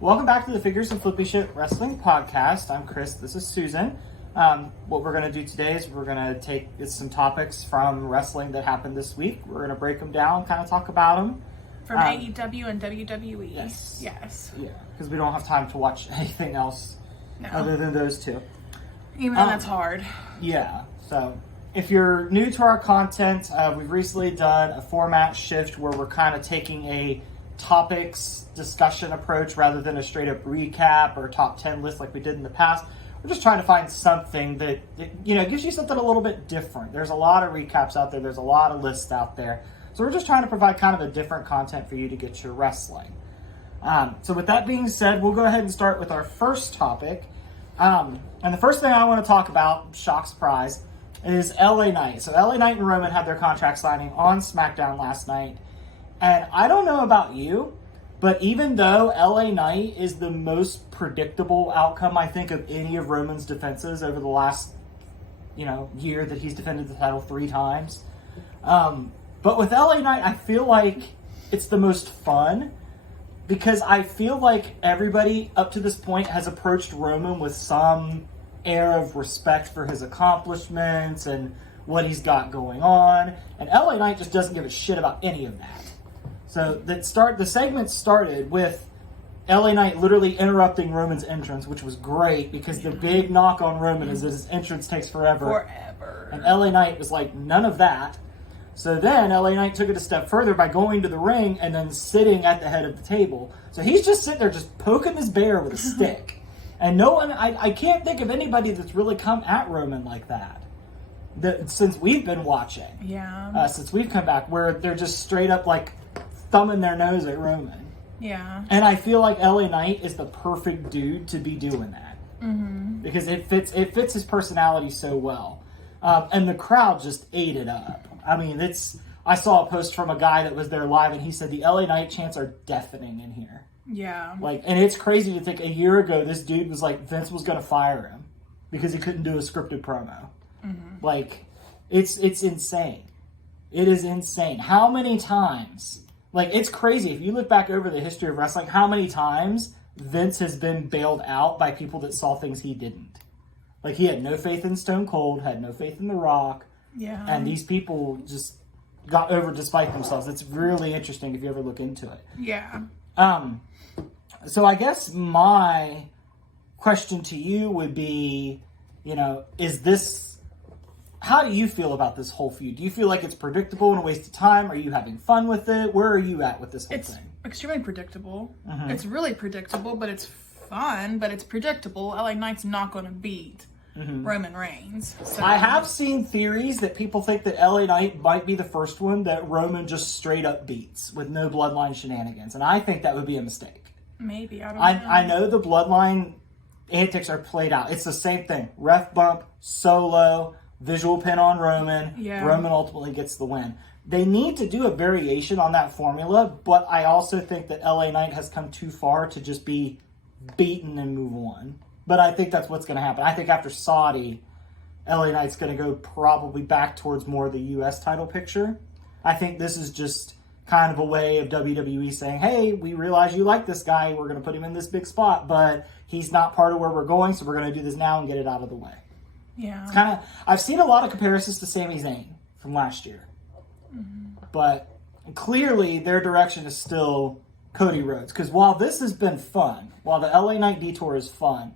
Welcome back to the Figures and Flippy Shit Wrestling Podcast. I'm Chris. This is Susan. What we're going to do today is we're going to take some topics from wrestling that happened this week. We're going to break them down, kind of talk about them. From AEW and WWE. Yes. Yes. Yeah, because we don't have time to watch anything else other than those two. Even though that's hard. Yeah. So if you're new to our content, we've recently done a format shift where we're kind of taking a topics discussion approach rather than a straight up recap or top 10 list like we did in the past. We're just trying to find something that gives you something a little bit different. There's a lot of recaps out there. There's a lot of lists out there. So we're just trying to provide kind of a different content for you to get your wrestling. So with that being said, we'll go ahead and start with our first topic. And the first thing I want to talk about, shock surprise, is LA Knight. So LA Knight and Roman had their contract signing on SmackDown last night. And I don't know about you, but even though LA Knight is the most predictable outcome, I think, of any of Roman's defenses over the last, year that he's defended the title 3 times. But with LA Knight, I feel like it's the most fun because I feel like everybody up to this point has approached Roman with some air of respect for his accomplishments and what he's got going on. And LA Knight just doesn't give a shit about any of that. So the segment started with LA Knight literally interrupting Roman's entrance, which was great because the big knock on Roman is that his entrance takes forever. And LA Knight was like, none of that. So then LA Knight took it a step further by going to the ring and then sitting at the head of the table. So he's just sitting there just poking his bear with a stick. And no one, I can't think of anybody that's really come at Roman like that since we've been watching. Yeah. Since we've come back, where they're just straight up like thumbing their nose at Roman. Yeah. And I feel like LA Knight is the perfect dude to be doing that. Mm-hmm. Because it fits his personality so well. And the crowd just ate it up. I mean, I saw a post from a guy that was there live and he said the LA Knight chants are deafening in here. Yeah. And it's crazy to think a year ago this dude was like Vince was going to fire him because he couldn't do a scripted promo. Mm-hmm. It's insane. It is insane. How many times? It's crazy. If you look back over the history of wrestling, how many times Vince has been bailed out by people that saw things he didn't. He had no faith in Stone Cold, had no faith in The Rock. Yeah. And these people just got over despite themselves. It's really interesting if you ever look into it. Yeah. So I guess my question to you would be, how do you feel about this whole feud? Do you feel like it's predictable and a waste of time? Are you having fun with it? Where are you at with this whole thing? It's extremely predictable. Mm-hmm. It's really predictable, but it's fun, but it's predictable. LA Knight's not going to beat Roman Reigns. So. I have seen theories that people think that LA Knight might be the first one that Roman just straight up beats with no bloodline shenanigans. And I think that would be a mistake. Maybe. I don't know. I know the bloodline antics are played out. It's the same thing. Ref bump, solo, visual pin on Roman. Yeah. Roman ultimately gets the win. They need to do a variation on that formula, but I also think that LA Knight has come too far to just be beaten and move on. But I think that's what's going to happen. I think after Saudi, LA Knight's going to go probably back towards more of the U.S. title picture. I think this is just kind of a way of WWE saying, hey, we realize you like this guy. We're going to put him in this big spot, but he's not part of where we're going, so we're going to do this now and get it out of the way. Yeah. It's kind of, I've seen a lot of comparisons to Sami Zayn from last year. Mm-hmm. But clearly their direction is still Cody Rhodes. Because while this has been fun, while the LA Knight detour is fun,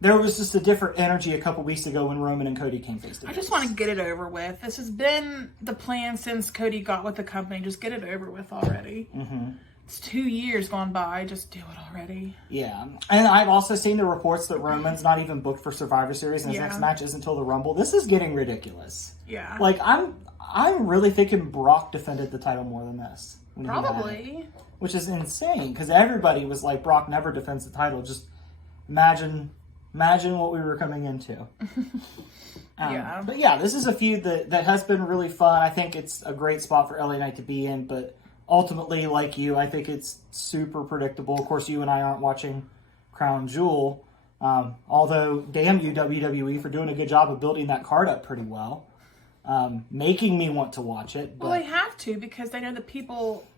there was just a different energy a couple weeks ago when Roman and Cody came face to face. I just want to get it over with. This has been the plan since Cody got with the company. Just get it over with already. Mm-hmm. It's 2 years gone by. Just do it already. Yeah. And I've also seen the reports that Roman's not even booked for Survivor Series and his next match isn't until the Rumble. This is getting ridiculous. Yeah. I'm really thinking Brock defended the title more than this. Probably. Which is insane because everybody was like, Brock never defends the title. Just imagine what we were coming into. Yeah. But yeah, this is a feud that has been really fun. I think it's a great spot for LA Knight to be in, but ultimately, like you, I think it's super predictable. Of course, you and I aren't watching Crown Jewel, although damn you, WWE, for doing a good job of building that card up pretty well. Making me want to watch it. But... Well, they have to because they know that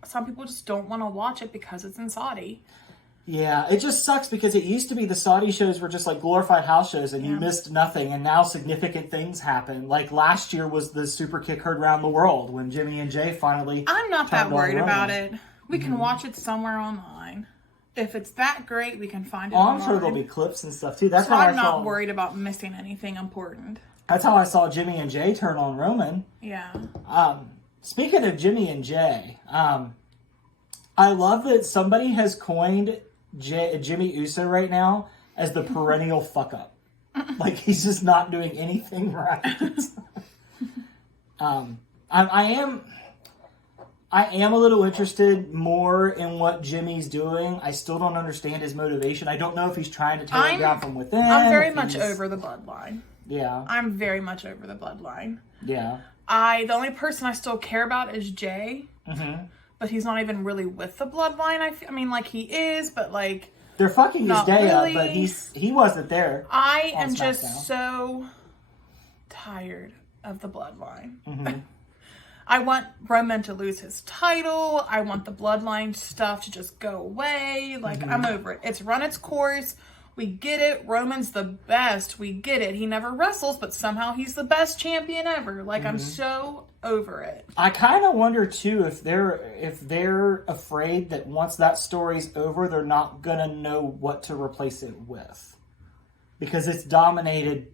some people just don't want to watch it because it's in Saudi. Yeah, it just sucks because it used to be the Saudi shows were just like glorified house shows and you missed nothing, and now significant things happen. Like last year was the super kick heard around the world when Jimmy and Jay finally. I'm not that worried about it. We can watch it somewhere online. If it's that great, we can find it online. I'm sure there'll be clips and stuff too. That's so how I'm not worried about missing anything important. That's how I saw Jimmy and Jay turn on Roman. Yeah. Speaking of Jimmy and Jay, I love that somebody has coined Jimmy Uso right now as the perennial fuck up. Like he's just not doing anything right. I am a little interested more in what Jimmy's doing. I still don't understand his motivation. I don't know if he's trying to tear it down from within. I'm very much over the bloodline. Yeah. I'm very much over the bloodline. Yeah. The only person I still care about is Jay. Mm-hmm. But he's not even really with the bloodline. I mean, like he is, but like they're fucking his day really. up. But he wasn't there. I am just so tired of the bloodline. Mm-hmm. I want Roman to lose his title. I want the bloodline stuff to just go away. Like I'm over it. It's run its course. We get it. Roman's the best. We get it. He never wrestles, but somehow he's the best champion ever. Like I'm so over it. I kind of wonder too if they're afraid that once that story's over, they're not gonna know what to replace it with, because it's dominated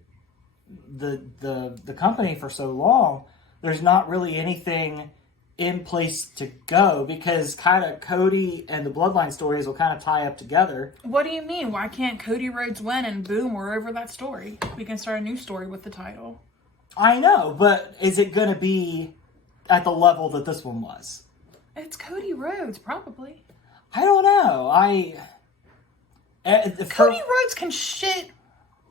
the company for so long. There's not really anything in place to go, because kind of Cody and the bloodline stories will kind of tie up together. What do you mean? Why can't Cody Rhodes win and boom, we're over that story? We can start a new story with the title. I know, but is it going to be at the level that this one was? It's Cody Rhodes, probably. I don't know. Cody Rhodes can shit,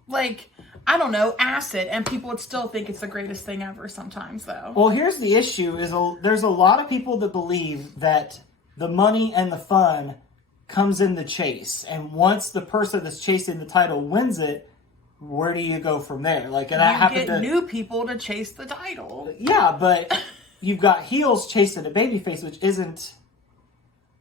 like, I don't know, acid, and people would still think it's the greatest thing ever sometimes, though. Well, here's the issue, there's a lot of people that believe that the money and the fun comes in the chase, and once the person that's chasing the title wins it, where do you go from there? Like, and you get new people to chase the title. Yeah, but you've got heels chasing a babyface, which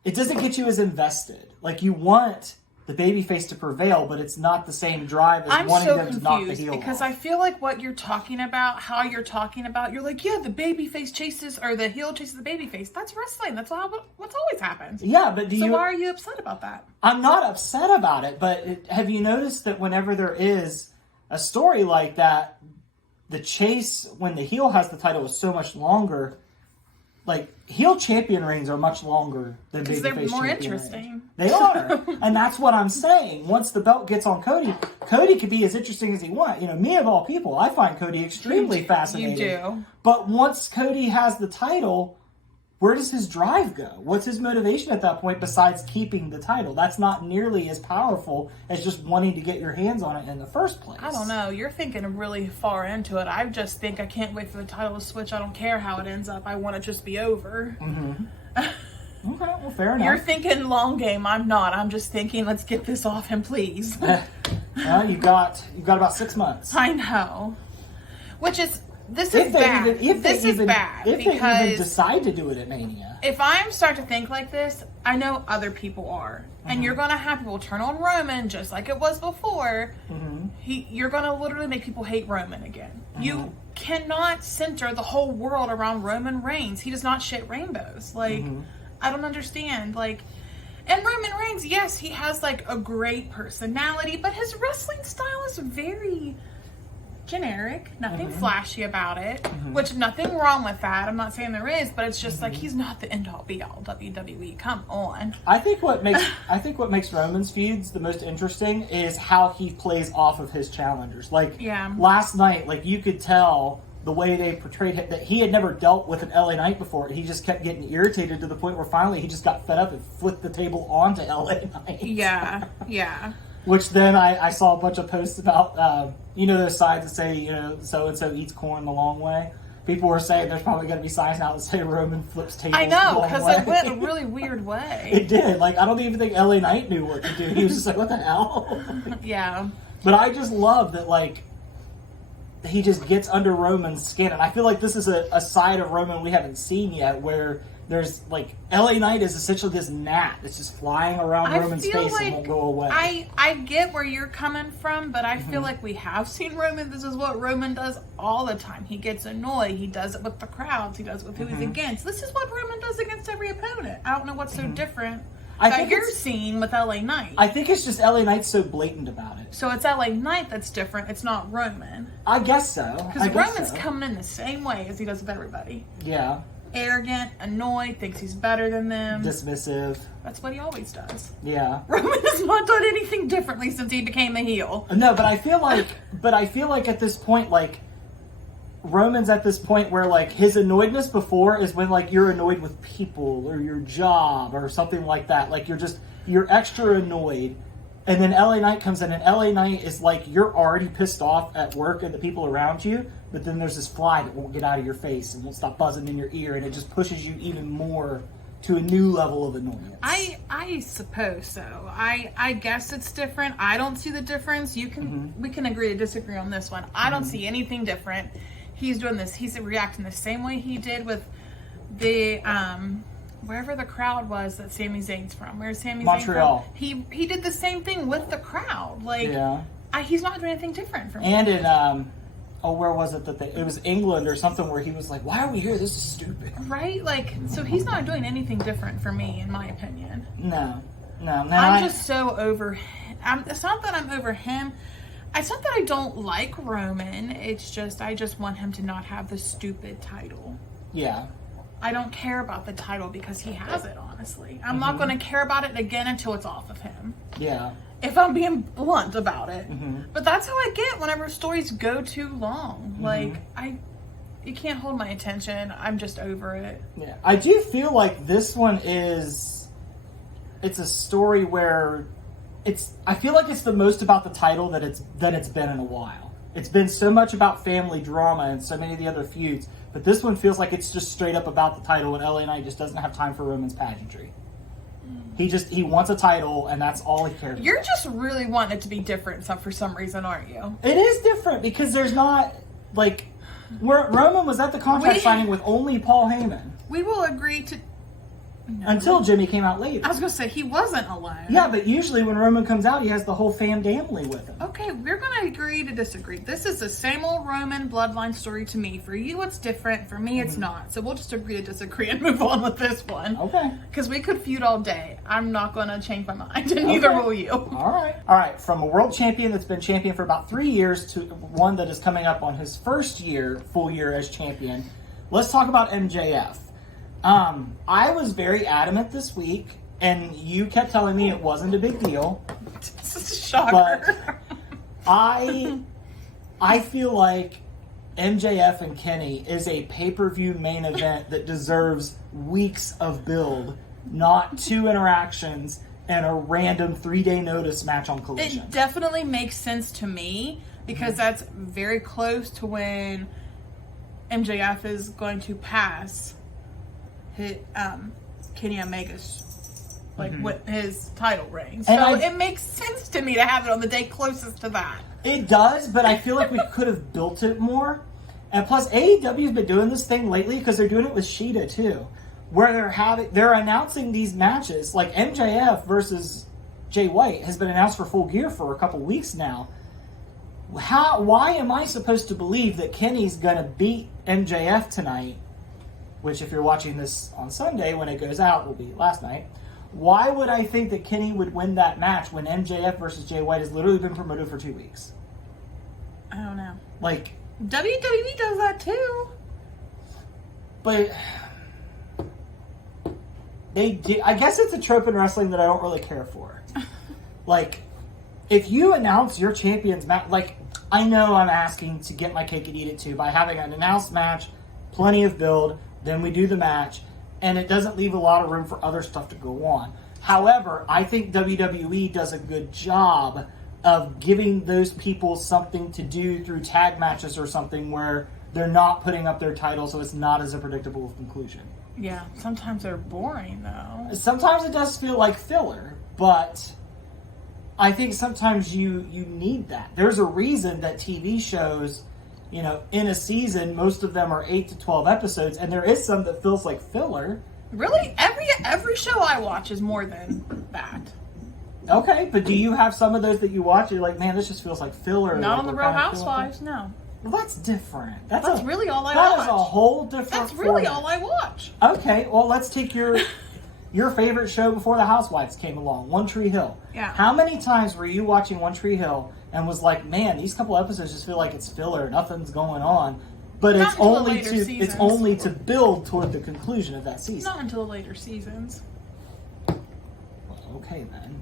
it doesn't get you as invested. Like, you want the babyface to prevail, but it's not the same drive as wanting them to knock the heel off. Because I feel like what you're talking about, how you're talking about, you're like, yeah, the babyface chases, or the heel chases the babyface. That's wrestling. That's what's always happened. Yeah, but why are you upset about that? I'm not upset about it, but have you noticed that whenever there is a story like that, the chase when the heel has the title is so much longer. Like, heel champion reigns are much longer than babyface champion reigns. They're more interesting. They are. And that's what I'm saying. Once the belt gets on Cody could be as interesting as he wants. You know, me of all people, I find Cody extremely fascinating. You do. But once Cody has the title, where does his drive go? What's his motivation at that point besides keeping the title? That's not nearly as powerful as just wanting to get your hands on it in the first place. I don't know. You're thinking really far into it. I just think I can't wait for the title to switch. I don't care how it ends up. I want it to just be over. Mm-hmm. Okay, well, fair enough. You're thinking long game. I'm not. I'm just thinking, let's get this off him, please. Well, you got about 6 months. I know. Which is... This is bad. If they even decide to do it at Mania. If I'm starting to think like this, I know other people are. And you're going to have people turn on Roman just like it was before. Mm-hmm. You're going to literally make people hate Roman again. Mm-hmm. You cannot center the whole world around Roman Reigns. He does not shit rainbows. Like, I don't understand. Like, and Roman Reigns, yes, he has like a great personality, but his wrestling style is very... generic, nothing flashy about it, which nothing wrong with that. I'm not saying there is, but it's just like he's not the end all be all WWE. Come on. I think what makes Roman's feuds the most interesting is how he plays off of his challengers. Like last night, like you could tell the way they portrayed him that he had never dealt with an LA Knight before. He just kept getting irritated to the point where finally he just got fed up and flipped the table onto LA Knight. Yeah, yeah. Which then I saw a bunch of posts about, those signs that say, so-and-so eats corn the long way. People were saying there's probably going to be signs now that say Roman flips tables I know, because it went a really weird way. It did. Like, I don't even think LA Knight knew what to do. He was just like, what the hell? Yeah. But I just love that, like, he just gets under Roman's skin. And I feel like this is a side of Roman we haven't seen yet where There's like LA Knight is essentially this gnat that's just flying around Roman's face and won't go away. I get where you're coming from, but I feel like we have seen Roman. This is what Roman does all the time. He gets annoyed. He does it with the crowds. He does it with who he's against. This is what Roman does against every opponent. I don't know what's so different that you're seeing with LA Knight. I think it's just LA Knight's so blatant about it. So it's LA Knight that's different. It's not Roman. I guess so. Because Roman's coming in the same way as he does with everybody. Yeah. Arrogant, annoyed, thinks he's better than them. Dismissive. That's what he always does. Yeah. Roman has not done anything differently since he became a heel. No, but I feel like at this point, like, Roman's at this point where, like, his annoyedness before is when, like, you're annoyed with people or your job or something like that. Like, you're extra annoyed. And then LA Knight comes in, and LA Knight is like, you're already pissed off at work and the people around you, but then there's this fly that won't get out of your face and won't stop buzzing in your ear, and it just pushes you even more to a new level of annoyance. I suppose so. I guess it's different. I don't see the difference. We can agree to disagree on this one. I don't see anything different. He's doing this. He's reacting the same way he did with the wherever the crowd was that Sami Zayn's from. Where's Sami Zayn Montreal. from? He did the same thing with the crowd. Like, he's not doing anything different from And in where was it that it was England or something where he was like, "Why are we here? This is stupid." Right? Like, so he's not doing anything different for me, in my opinion. No. I'm just so over him. It's not that I'm over him. It's not that I don't like Roman. It's just I just want him to not have the stupid title. Yeah. I don't care about the title because he has it, honestly. I'm not going to care about it again until it's off of him. Yeah. If I'm being blunt about it. But that's how I get whenever stories go too long. Like, you can't hold my attention. I'm just over it. Yeah. I do feel like this one it's a story where I feel like it's the most about the title that it's been in a while. It's been so much about family drama and so many of the other feuds, but this one feels like it's just straight up about the title, and LA Knight just doesn't have time for Roman's pageantry. He wants a title, and that's all he cares about. You're just really wanting it to be different for some reason, aren't you? It is different because there's not, like, where Roman was at the contract signing with only Paul Heyman. We will agree to... No. Until Jimmy came out later. I was going to say, he wasn't alone. Yeah, but usually when Roman comes out, he has the whole family with him. Okay, we're going to agree to disagree. This is the same old Roman bloodline story to me. For you, it's different. For me, it's not. So we'll just agree to disagree and move on with this one. Okay. Because we could feud all day. I'm not going to change my mind, and neither will you. All right. From a world champion that's been champion for about 3 years to one that is coming up on his first full year as champion, let's talk about MJF. I was very adamant this week, and you kept telling me it wasn't a big deal. This is a shocker. But I feel like MJF and Kenny is a pay-per-view main event that deserves weeks of build, not 2 interactions and a random 3-day notice match on Collision. It definitely makes sense to me because that's very close to when MJF is going to pass Kenny Omega's with his title reign. So it makes sense to me to have it on the day closest to that. It does, but I feel like we could have built it more. And plus, AEW's been doing this thing lately because they're doing it with Shida too, where they're announcing these matches like MJF versus Jay White has been announced for Full Gear for a couple weeks now. Why am I supposed to believe that Kenny's gonna beat MJF tonight? Which, if you're watching this on Sunday when it goes out, will be last night. Why would I think that Kenny would win that match when MJF versus Jay White has literally been promoted for 2 weeks? I don't know. Like, WWE does that too. But I guess it's a trope in wrestling that I don't really care for. Like, if you announce your champion's match, like, I know I'm asking to get my cake and eat it too by having an announced match, plenty of build, then we do the match, and it doesn't leave a lot of room for other stuff to go on. However, I think WWE does a good job of giving those people something to do through tag matches or something where they're not putting up their title, so it's not as a predictable conclusion. Yeah, sometimes they're boring, though. Sometimes it does feel like filler, but I think sometimes you need that. There's a reason that TV shows, in a season, most of them are 8 to 12 episodes, and there is some that feels like filler, Really, every show I watch is more than that. Okay, but do you have some of those that you watch? You're like, man, this just feels like filler. Not like on the we're Real kinda Housewives, no. Well, that's different. That's really all I That watch. is a whole different. That's really format. all I watch. Okay, well, let's take your favorite show before the Housewives came along, One Tree Hill. Yeah. How many times were you watching One Tree Hill and was like, man, these couple episodes just feel like it's filler, nothing's going on, but Not it's until the only later to seasons. it's only to build toward the conclusion of that season. Not until the later seasons. Well, okay then.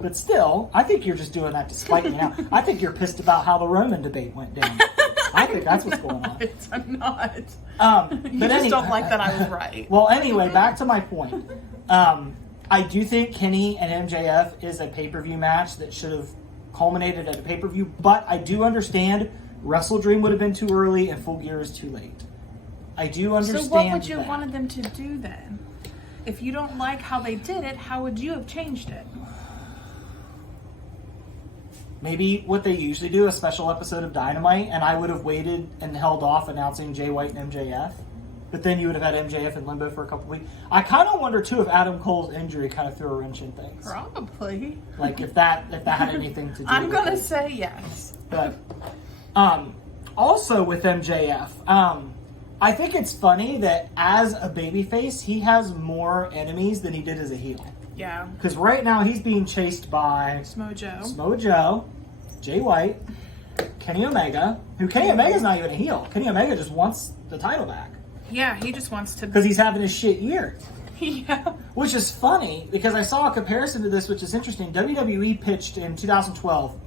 But still, I think you're just doing that to spite me now. I think you're pissed about how the Roman debate went down. I think that's what's going on. I'm not. But You just don't like that I was right. Well, anyway, back to my point. I do think Kenny and MJF is a pay-per-view match that should have culminated at a pay-per-view, but I do understand Wrestle Dream would have been too early and Full Gear is too late. I do understand. So what would you have that. wanted them to do then? If you don't like how they did it, how would you have changed it? Maybe what they usually do, a special episode of Dynamite, and I would have waited and held off announcing Jay White and MJF. But then you would have had MJF in limbo for a couple weeks. I kind of wonder, too, if Adam Cole's injury kind of threw a wrench in things. Probably. Like, if that had anything to do I'm with gonna it. say yes. But also with MJF, I think it's funny that as a babyface, he has more enemies than he did as a heel. Yeah. Because right now he's being chased by Smojo, Joe, Jay White, Kenny Omega, who Kenny Omega's not even a heel. Kenny Omega just wants the title back. Yeah, he just wants to. Because he's having a shit year. Yeah. Which is funny, because I saw a comparison to this, which is interesting. WWE pitched in 2012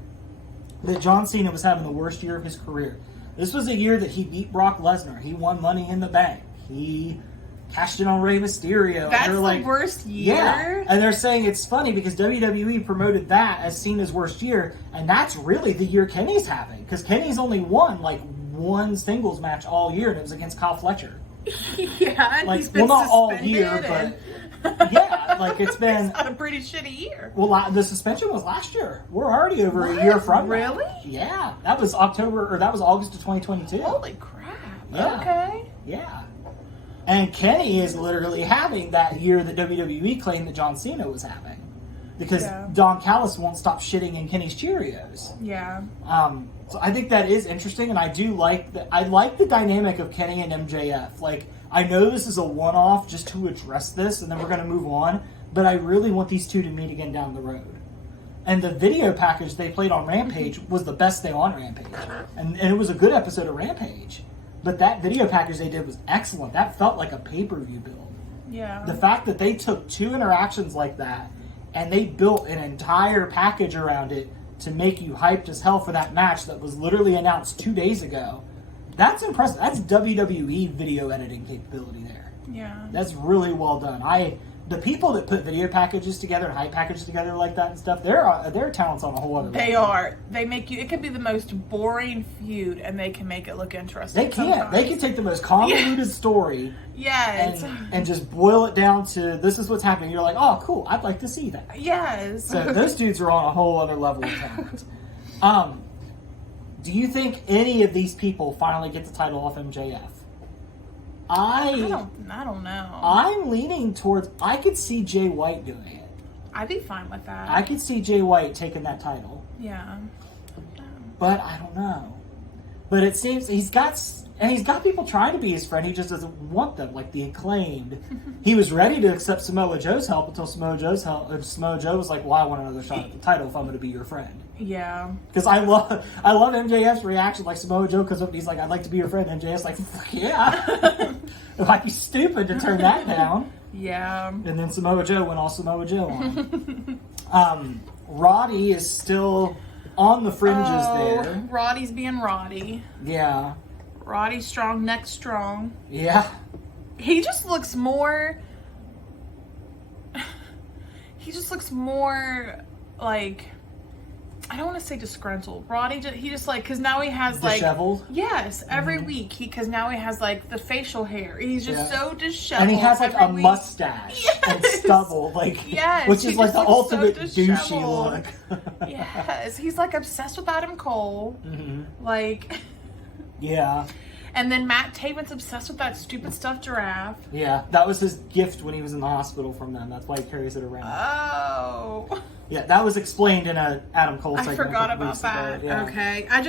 that John Cena was having the worst year of his career. This was a year that he beat Brock Lesnar. He won Money in the Bank. He cashed in on Rey Mysterio. That's and the like, worst year? Yeah. And they're saying it's funny because WWE promoted that as Cena's worst year, and that's really the year Kenny's having. Because Kenny's only won like one singles match all year, and it was against Kyle Fletcher. Yeah, and Like, he's been well, not all suspended year, and- but yeah, like it's been. He's had a pretty shitty year. Well, the suspension was last year. We're already over a year from that. Really? Yeah, that was August of 2022. Holy crap. Yeah. Okay. Yeah. And Kenny is literally having that year that WWE claimed that John Cena was having. Because Yeah. Don Callis won't stop shitting in Kenny's Cheerios. Yeah. So I think that is interesting, and I do like the dynamic of Kenny and MJF. Like, I know this is a one-off just to address this, and then we're going to move on, but I really want these two to meet again down the road. And the video package they played on Rampage was the best thing on Rampage. And it was a good episode of Rampage. But that video package they did was excellent. That felt like a pay-per-view build. Yeah. The fact that they took two interactions like that and they built an entire package around it to make you hyped as hell for that match that was literally announced 2 days ago, that's impressive. That's WWE video editing capability there. Yeah. That's really well done. The people that put video packages together and hype packages together like that and stuff, their talent's on a whole other level. They are. They make you. It could be the most boring feud, and they can make it look interesting. They can. sometimes. They can take the most convoluted story Yes. and just boil it down to this is what's happening. You're like, oh, cool. I'd like to see that. Yes. So those dudes are on a whole other level of talent. Do you think any of these people finally get the title off MJF? I don't know. I'm leaning towards. I could see Jay White doing it. I'd be fine with that. I could see Jay White taking that title. Yeah. But I don't know. But it seems he's got people trying to be his friend. He just doesn't want them, like the Acclaimed. He was ready to accept Samoa Joe's help until Samoa Joe was like, "Well, I want another shot at the title if I'm going to be your friend." Yeah. Because I love MJF's reaction. Like Samoa Joe comes up and he's like, "I'd like to be your friend." MJF's like, "Fuck yeah!" It might be stupid to turn that down. Yeah. And then Samoa Joe went all Samoa Joe on. Roddy is still on the fringes there. Roddy's being Roddy. Yeah. Roddy strong, neck strong. Yeah. He just looks more. He just looks more like. I don't want to say disgruntled. Roddy, he just like, because now he has like. Disheveled? Yes, every week. Because now he has like the facial hair. He's just so disheveled. And he has like every a week. mustache and stubble. Like, Yes, which he is like just the looks so ultimate douchey disheveled. look. Yes, he's like obsessed with Adam Cole. Mm-hmm. Like. Yeah. And then Matt Taven's obsessed with that stupid stuffed giraffe. Yeah, that was his gift when he was in the hospital from them. That's why he carries it around. Oh. Yeah, that was explained in a Adam Cole segment. I forgot about weeks that. ago. Yeah. Okay. I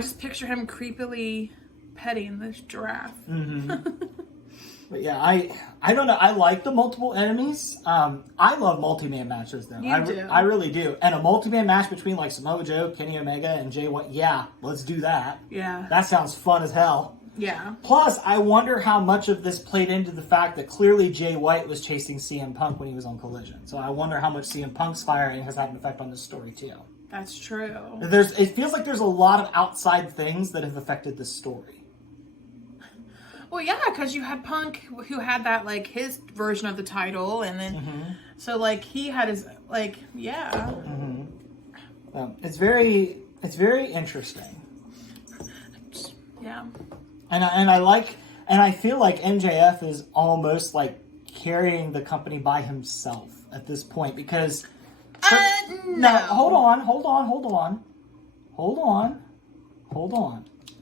just picture him creepily petting this giraffe. Mm-hmm. But yeah, I don't know. I like the multiple enemies. I love multi-man matches though. I really do. And a multi-man match between like Samoa Joe, Kenny Omega, and Jay White. Yeah, let's do that. Yeah. That sounds fun as hell. Yeah. Plus, I wonder how much of this played into the fact that clearly Jay White was chasing CM Punk when he was on Collision. So I wonder how much CM Punk's firing has had an effect on this story too. That's true. It feels like there's a lot of outside things that have affected this story. Well, yeah, because you had Punk who had that, like, his version of the title, and then, so, like, he had his, like, yeah. Mm-hmm. It's very interesting. Yeah. And I feel like MJF is almost, like, carrying the company by himself at this point, because... No. Hold on.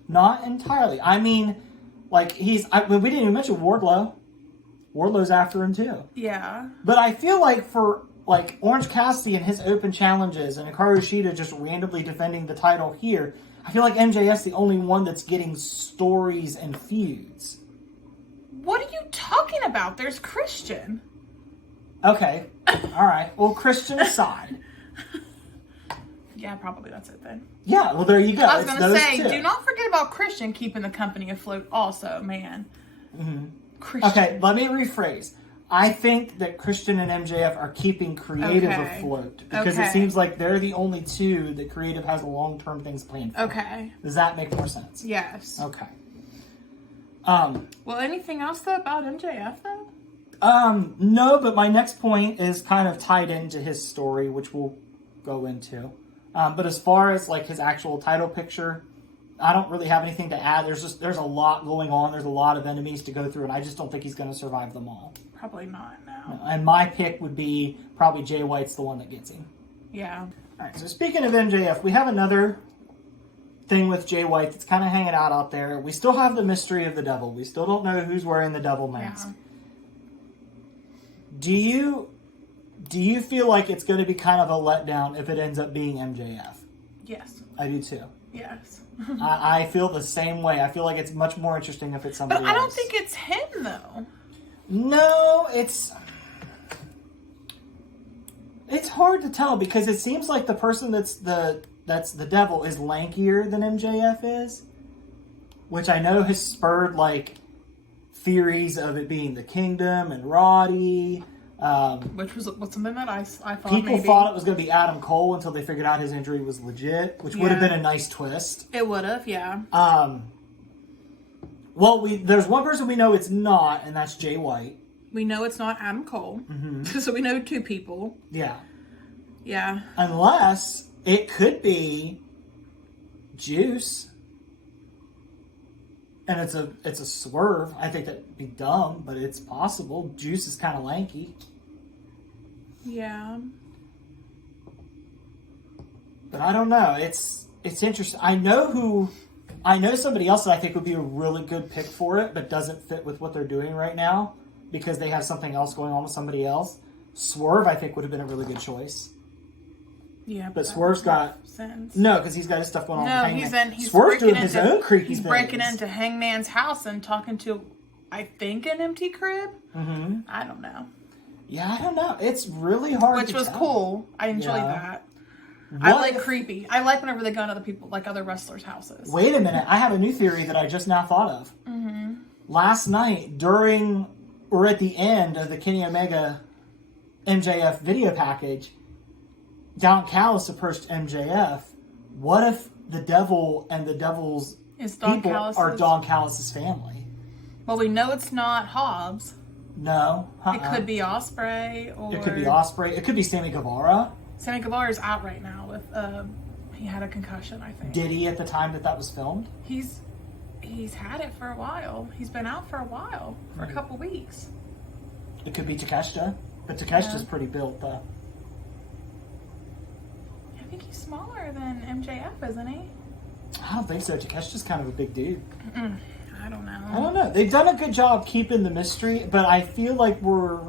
Not entirely. I mean... Like, we didn't even mention Wardlow. Wardlow's after him, too. Yeah. But I feel like for, like, Orange Cassidy and his open challenges and Hikaru Shida just randomly defending the title here, I feel like MJF's the only one that's getting stories and feuds. What are you talking about? There's Christian. Okay. All right. Well, Christian aside. Yeah, probably that's it then. Yeah, well, there you go. I was going to say, do not forget about Christian keeping the company afloat also, man. Mm-hmm. Christian. Okay, let me rephrase. I think that Christian and MJF are keeping creative afloat because it seems like they're the only two that creative has long-term things planned for. Okay. Does that make more sense? Yes. Okay. Well, anything else though about MJF though? No, but my next point is kind of tied into his story, which we'll go into. But as far as like his actual title picture, I don't really have anything to add. There's a lot going on. There's a lot of enemies to go through, and I just don't think he's going to survive them all. Probably not, no. And my pick would be probably Jay White's the one that gets him. Yeah. All right, so speaking of MJF, we have another thing with Jay White that's kind of hanging out there. We still have the mystery of the devil. We still don't know who's wearing the devil mask. Yeah. Do you feel like it's going to be kind of a letdown if it ends up being MJF? Yes. I do too. Yes. I feel the same way. I feel like it's much more interesting if it's somebody else. But I don't think it's him, though. No, it's hard to tell because it seems like the person that's the devil is lankier than MJF is, which I know has spurred like theories of it being the Kingdom and Roddy. Which was something that I thought people maybe. thought it was going to be Adam Cole until they figured out his injury was legit, which would have been a nice twist. It would have, yeah. Well, there's one person we know it's not, and that's Jay White. We know it's not Adam Cole, so we know two people. Yeah. Yeah. Unless it could be Juice. And it's a swerve. I think that'd be dumb, but it's possible. Juice is kind of lanky. Yeah. But I don't know. It's interesting. I know somebody else that I think would be a really good pick for it, but doesn't fit with what they're doing right now because they have something else going on with somebody else. Swerve, I think, would have been a really good choice. Yeah, but Swerve's got sense. No, because he's got his stuff going on. No, he's Swerve's doing his own creepy things. He's breaking into Hangman's house and talking to, I think, an empty crib. Mm-hmm. I don't know. Yeah, I don't know. It's really hard. Which was cool. I enjoyed that. I like creepy. I like whenever they go into other wrestlers' houses. Wait a minute. I have a new theory that I just now thought of. Mm-hmm. Last night, during or at the end of the Kenny Omega MJF video package, Don Callis approached MJF. What if the devil and the devil's people are Don Callis' family? Well, we know it's not Hobbs. No. It could be Ospreay. Or... It could be Ospreay. It could be Sammy Guevara. Sammy Guevara's out right now with he had a concussion, I think. Did he at the time that was filmed? He's had it for a while. He's been out for a while, for a couple weeks. It could be Takeshita, but Takeshita's pretty built though. I think he's smaller than MJF, isn't he? I don't think so. Takeshi's kind of a big dude. I don't know. I don't know. They've done a good job keeping the mystery, but I feel like we're...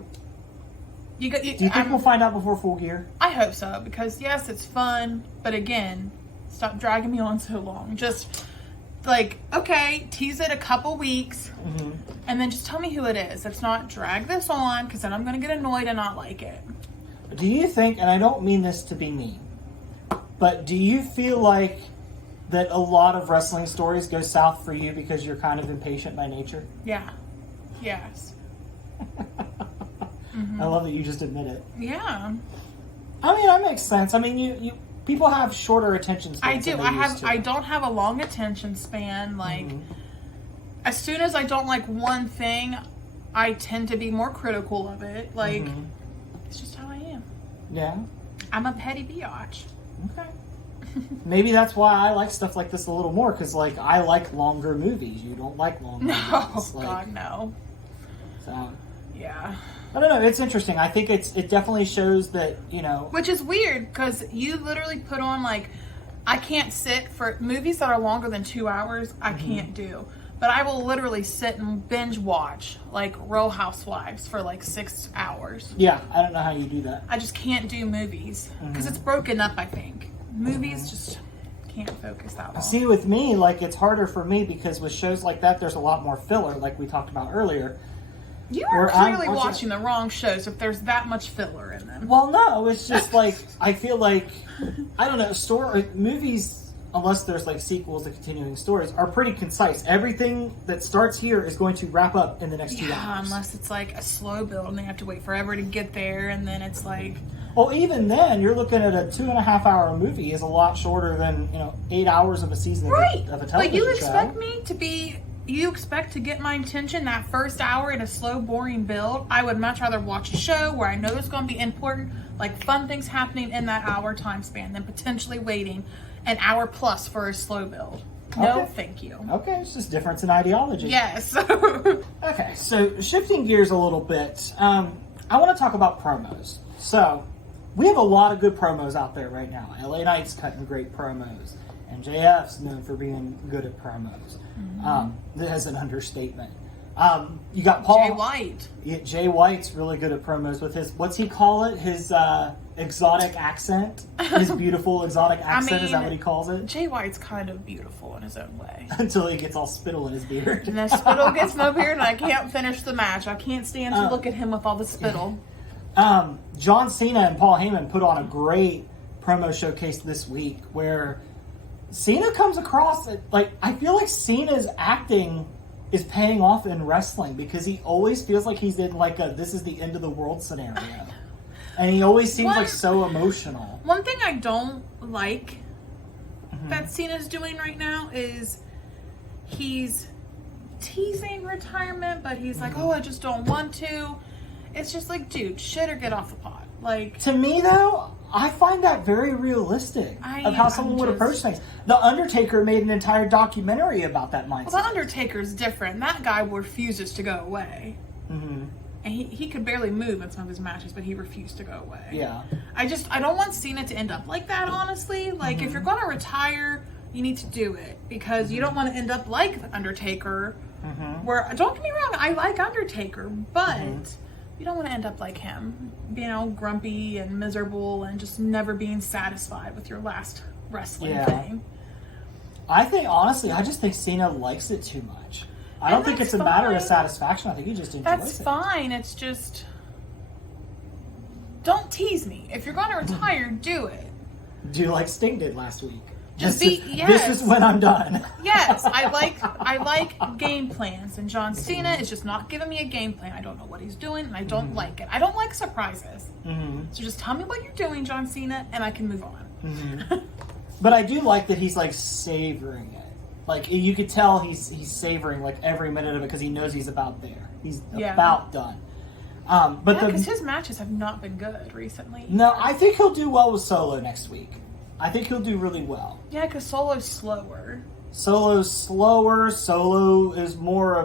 Do you think we'll find out before Full Gear? I hope so, because yes, it's fun, but again, stop dragging me on so long. Just, like, okay, tease it a couple weeks, and then just tell me who it is. Let's not drag this on, because then I'm going to get annoyed and not like it. Do you think, and I don't mean this to be mean, but do you feel like that a lot of wrestling stories go south for you because you're kind of impatient by nature? Yeah. Yes. I love that you just admit it. Yeah. I mean, that makes sense. I mean, you people have shorter attention spans. I do. I don't have a long attention span. Like, as soon as I don't like one thing, I tend to be more critical of it. Like, it's just how I am. Yeah. I'm a petty biatch. Okay. Maybe that's why I like stuff like this a little more, because, like, I like longer movies. You don't like long movies. No, like, God, no. So, yeah. I don't know. It's interesting. I think it definitely shows that, you know... Which is weird, because you literally put on, like, I can't sit for movies that are longer than 2 hours, I can't do. But I will literally sit and binge watch, like, Real Housewives for, like, 6 hours. Yeah, I don't know how you do that. I just can't do movies, because it's broken up, I think. Movies just can't focus that long. See, with me, like, it's harder for me because with shows like that, there's a lot more filler, like we talked about earlier. You are clearly watching the wrong shows if there's that much filler in them. Well, no, it's just like, I feel like, I don't know, movies, unless there's like sequels to continuing stories, are pretty concise. Everything that starts here is going to wrap up in the next 2 hours. Yeah, unless it's like a slow build and they have to wait forever to get there, and then it's like... Well, even then, you're looking at a 2.5 hour movie is a lot shorter than, 8 hours of a season of a television show. But you expect me to be... You expect to get my attention that first hour in a slow, boring build? I would much rather watch a show where I know there's going to be important, like, fun things happening in that hour time span than potentially waiting an hour plus for a slow build. No, Okay. thank you. Okay, it's just difference in ideology. Yes. Okay, so shifting gears a little bit, I want to talk about promos. So, we have a lot of good promos out there right now. LA Knight's cutting great promos. MJF's known for being good at promos. That's an understatement. You got Paul... Jay White. Yeah, Jay White's really good at promos with his... What's he call it? His exotic accent? His beautiful exotic accent, is that what he calls it? Jay White's kind of beautiful in his own way. Until he gets all spittle in his beard. And the spittle gets no beard and I can't finish the match. I can't stand to look at him with all the spittle. John Cena and Paul Heyman put on a great promo showcase this week where Cena comes across, like, I feel like Cena's acting is paying off in wrestling because he always feels like he's in like a this is the end of the world scenario. And he always seems like so emotional. One thing I don't like that Cena's doing right now is he's teasing retirement, but he's like, oh, I just don't want to. It's just like, dude, shit or get off the pot. Like, to me, though, I find that very realistic of how someone would approach things. The Undertaker made an entire documentary about that mindset. Well, the Undertaker's different. That guy refuses to go away. And he could barely move in some of his matches, but he refused to go away. Yeah. I don't want Cena to end up like that, honestly. Like, if you're going to retire, you need to do it. Because you don't want to end up like the Undertaker. Where, don't get me wrong, I like Undertaker, but... You don't want to end up like him, being all grumpy and miserable and just never being satisfied with your last wrestling thing. I think, honestly, I just think Cena likes it too much. I don't think it's a matter of satisfaction. I think he just enjoys it. That's fine. It's just, don't tease me. If you're going to retire, do it. Do like Sting did last week. This is when I'm done. Yes, I like game plans, and John Cena is just not giving me a game plan. I don't know what he's doing, and I don't like it. I don't like surprises. So just tell me what you're doing, John Cena, and I can move on. But I do like that he's like savoring it. Like you could tell he's savoring like every minute of it because he knows he's about there. He's about done. Because his matches have not been good recently. No, I think he'll do well with Solo next week. I think he'll do really well. Yeah, because Solo's slower. Solo's slower. Solo is more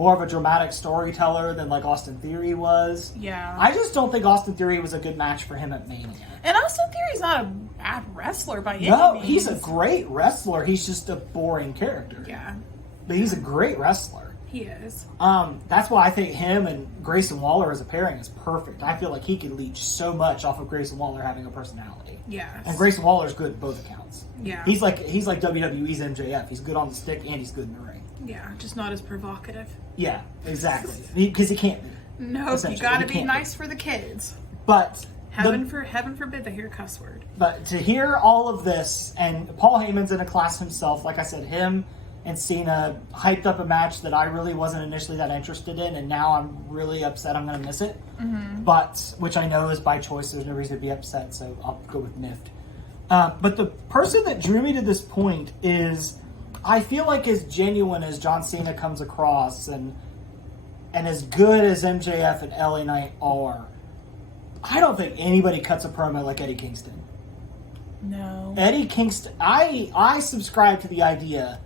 more of a dramatic storyteller than like Austin Theory was. Yeah. I just don't think Austin Theory was a good match for him at Mania. And Austin Theory's not a bad wrestler by any No, means. he's a great wrestler. He's just a boring character. Yeah. But he's a great wrestler. He is. That's why I think him and Grayson Waller as a pairing is perfect. I feel like he could leech so much off of Grayson Waller having a personality. Yes. And Grayson Waller's good at both accounts. Yeah. He's like WWE's MJF. He's good on the stick and he's good in the ring. Yeah, just not as provocative. Yeah, exactly. Because he can't be. No, you gotta be nice for the kids. But heaven forbid they hear a cuss word. But to hear all of this, and Paul Heyman's in a class himself, like I said, him and Cena hyped up a match that I really wasn't initially that interested in, and now I'm really upset I'm going to miss it. Mm-hmm. But, which I know is by choice, there's no reason to be upset, so I'll go with Nift. But the person that drew me to this point is, I feel like as genuine as John Cena comes across, and as good as MJF and LA Knight are, I don't think anybody cuts a promo like Eddie Kingston. No. Eddie Kingston, I subscribe to the idea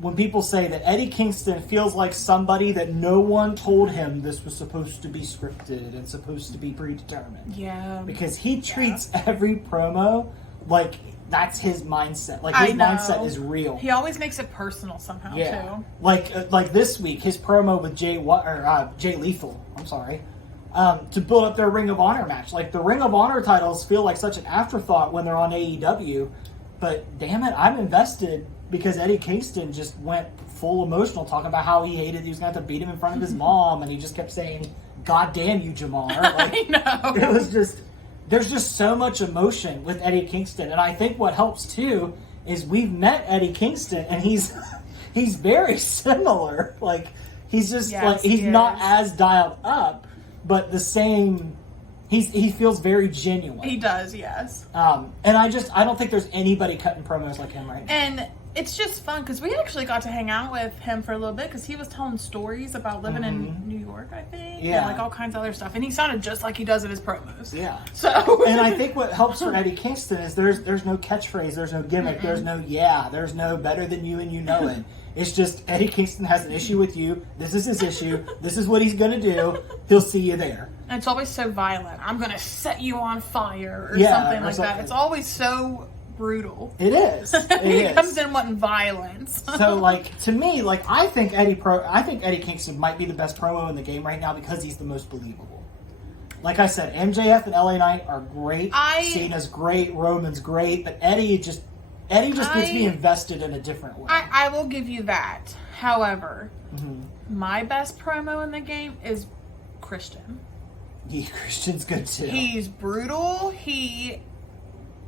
when people say that Eddie Kingston feels like somebody that no one told him this was supposed to be scripted and supposed to be predetermined. Yeah. Because he treats every promo like that's his mindset. Like his mindset is real. He always makes it personal somehow too. Like this week, his promo with Jay Lethal. I'm sorry. To build up their Ring of Honor match. Like the Ring of Honor titles feel like such an afterthought when they're on AEW, but damn it, I'm invested because Eddie Kingston just went full emotional talking about how he hated he was going to have to beat him in front of his mom, and he just kept saying, "God damn you, Jamar." Like, I know. It was just, there's just so much emotion with Eddie Kingston, and I think what helps too is we've met Eddie Kingston, and he's very similar. Like he's just he's not as dialed up, but the same. He feels very genuine. He does, yes. And I don't think there's anybody cutting promos like him right now. And it's just fun because we actually got to hang out with him for a little bit because he was telling stories about living in New York, I think. Yeah. And like all kinds of other stuff. And he sounded just like he does in his promos. Yeah. So. And I think what helps for Eddie Kingston is there's no catchphrase, there's no gimmick, there's no there's no better than you and you know it. It's just Eddie Kingston has an issue with you. This is his issue. This is what he's going to do. He'll see you there. And it's always so violent. I'm going to set you on fire or something like that. It's always so brutal. It is. He comes in wanting violence. So, like, to me, like, I think Eddie Kingston might be the best promo in the game right now because he's the most believable. Like I said, MJF and LA Knight are great. Cena's great. Roman's great. But Eddie just gets me invested in a different way. I will give you that. However, my best promo in the game is Christian. Yeah, Christian's good too. He's brutal. He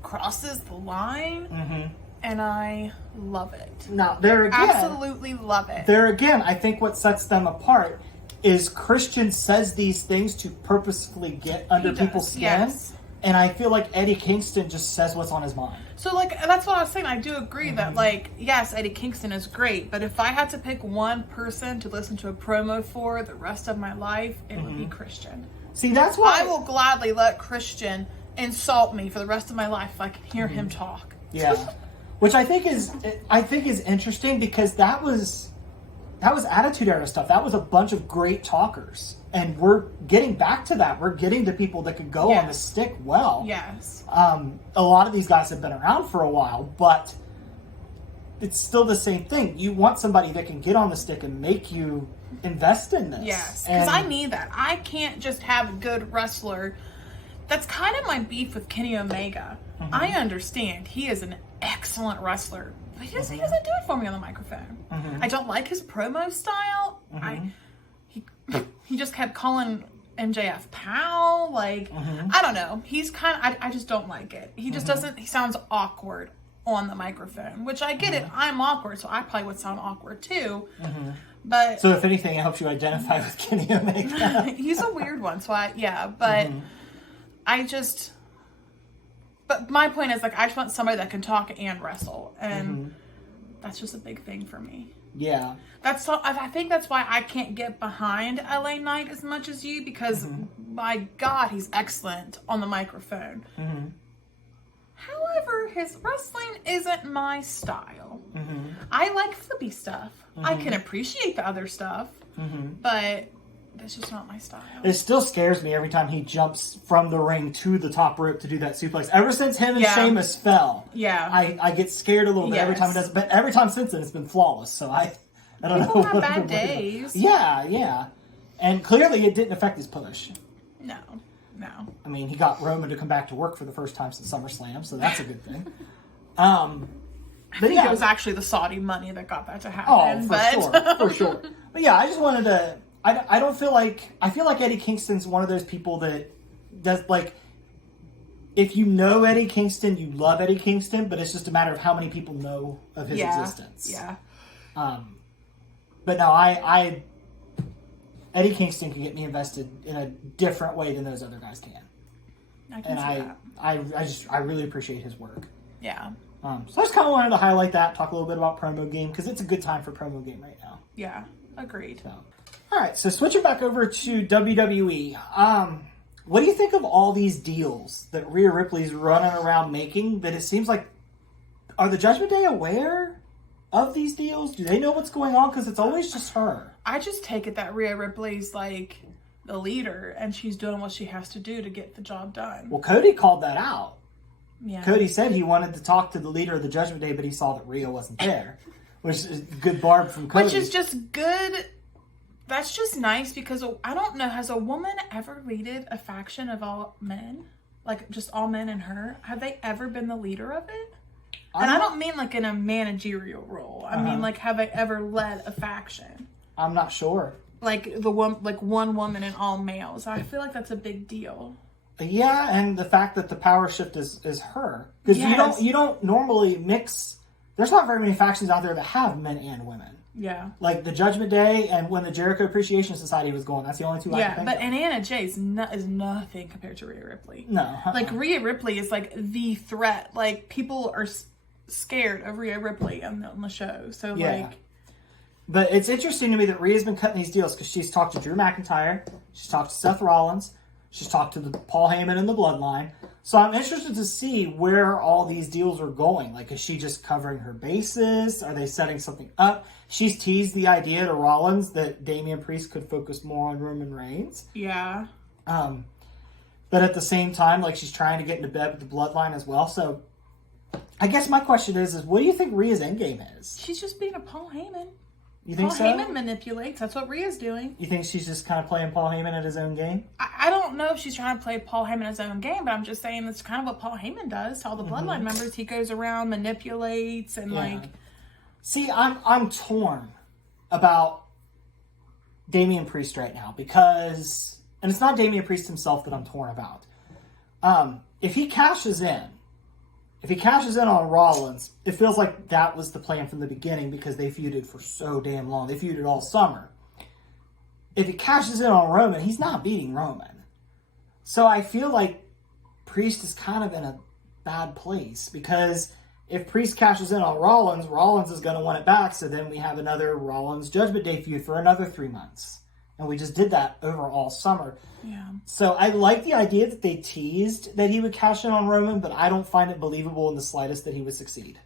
crosses the line, and I love it. Now, there again, absolutely love it. There again, I think what sets them apart is Christian says these things to purposefully get under people's skin. Yes. And I feel like Eddie Kingston just says what's on his mind. So, like, that's what I was saying. I do agree that, like, yes, Eddie Kingston is great, but if I had to pick one person to listen to a promo for the rest of my life, it would be Christian. See, that's why I will gladly let Christian insult me for the rest of my life if I can hear him talk. Yeah. Which I think is interesting because that was Attitude Era stuff. That was a bunch of great talkers. And we're getting back to that. We're getting to people that could go on the stick well. Yes. A lot of these guys have been around for a while, but it's still the same thing. You want somebody that can get on the stick and make you invest in this. Yes, because I need that. I can't just have a good wrestler. That's kind of my beef with Kenny Omega. I understand. He is an excellent wrestler, but he doesn't do it for me on the microphone. I don't like his promo style. He just kept calling MJF pal. Like, I don't know. He's kind of, I just don't like it. He just doesn't, he sounds awkward on the microphone, which I get it. I'm awkward, so I probably would sound awkward too. But so if anything, it helps you identify with Kenny Omega. He's a weird one, so but but my point is, like, I just want somebody that can talk and wrestle, and that's just a big thing for me. Yeah. I think that's why I can't get behind LA Knight as much as you, because my God, he's excellent on the microphone. However, his wrestling isn't my style. I like flippy stuff. I can appreciate the other stuff. but that's just not my style. It still scares me every time he jumps from the ring to the top rope to do that suplex. Ever since him and Sheamus fell, I get scared a little bit every time he does it. But every time since then, it's been flawless. So I don't know. People have bad days. Yeah. And clearly it didn't affect his push. No. I mean, he got Roman to come back to work for the first time since SummerSlam, so that's a good thing. I think it was actually the Saudi money that got that to happen. For sure. But yeah, I just wanted to... I don't feel like... I feel like Eddie Kingston's one of those people that does, like... If you know Eddie Kingston, you love Eddie Kingston, but it's just a matter of how many people know of his existence. Yeah. But no, Eddie Kingston can get me invested in a different way than those other guys can. I can see that. I really appreciate his work. Yeah. So I just kind of wanted to highlight that, talk a little bit about Promo Game, because it's a good time for Promo Game right now. Yeah, agreed. So, all right, so switching back over to WWE. What do you think of all these deals that Rhea Ripley's running around making? That it seems like, are the Judgment Day aware of these deals? Do they know what's going on? Because it's always just her. I just take it that Rhea Ripley's like the leader, and she's doing what she has to do to get the job done. Well, Cody called that out. Yeah. Cody said he wanted to talk to the leader of the Judgment Day, but he saw that Rhea wasn't there. Which is a good barb from Cody. Which is just good. That's just nice because I don't know, has a woman ever leaded a faction of all men? Like just all men and her? Have they ever been the leader of it? And I don't mean like in a managerial role. I mean like have they ever led a faction? I'm not sure. Like one woman and all males. I feel like that's a big deal. Yeah, and the fact that the power shift is her. Because you don't normally mix. There's not very many factions out there that have men and women. Yeah. Like the Judgment Day and when the Jericho Appreciation Society was going. That's the only two I can think of. And Anna Jay is nothing compared to Rhea Ripley. No. Like Rhea Ripley is like the threat. Like people are scared of Rhea Ripley on the show. So like. But it's interesting to me that Rhea's been cutting these deals because she's talked to Drew McIntyre. She's talked to Seth Rollins. She's talked to Paul Heyman and the Bloodline. So I'm interested to see where all these deals are going. Like, is she just covering her bases? Are they setting something up? She's teased the idea to Rollins that Damian Priest could focus more on Roman Reigns. Yeah. But at the same time, like, she's trying to get into bed with the Bloodline as well. So I guess my question is what do you think Rhea's endgame is? She's just being a Paul Heyman. You think Paul Heyman manipulates. That's what Rhea's doing. You think she's just kind of playing Paul Heyman at his own game? I don't know if she's trying to play Paul Heyman at his own game, but I'm just saying that's kind of what Paul Heyman does to all the Bloodline members. He goes around, manipulates, and like... See, I'm torn about Damian Priest right now because... And it's not Damian Priest himself that I'm torn about. If he cashes in on Rollins, it feels like that was the plan from the beginning because they feuded for so damn long. They feuded all summer. If he cashes in on Roman, he's not beating Roman. So I feel like Priest is kind of in a bad place because if Priest cashes in on Rollins, Rollins is going to want it back. So then we have another Rollins Judgment Day feud for another 3 months. And we just did that over all summer. Yeah. So I like the idea that they teased that he would cash in on Roman, but I don't find it believable in the slightest that he would succeed.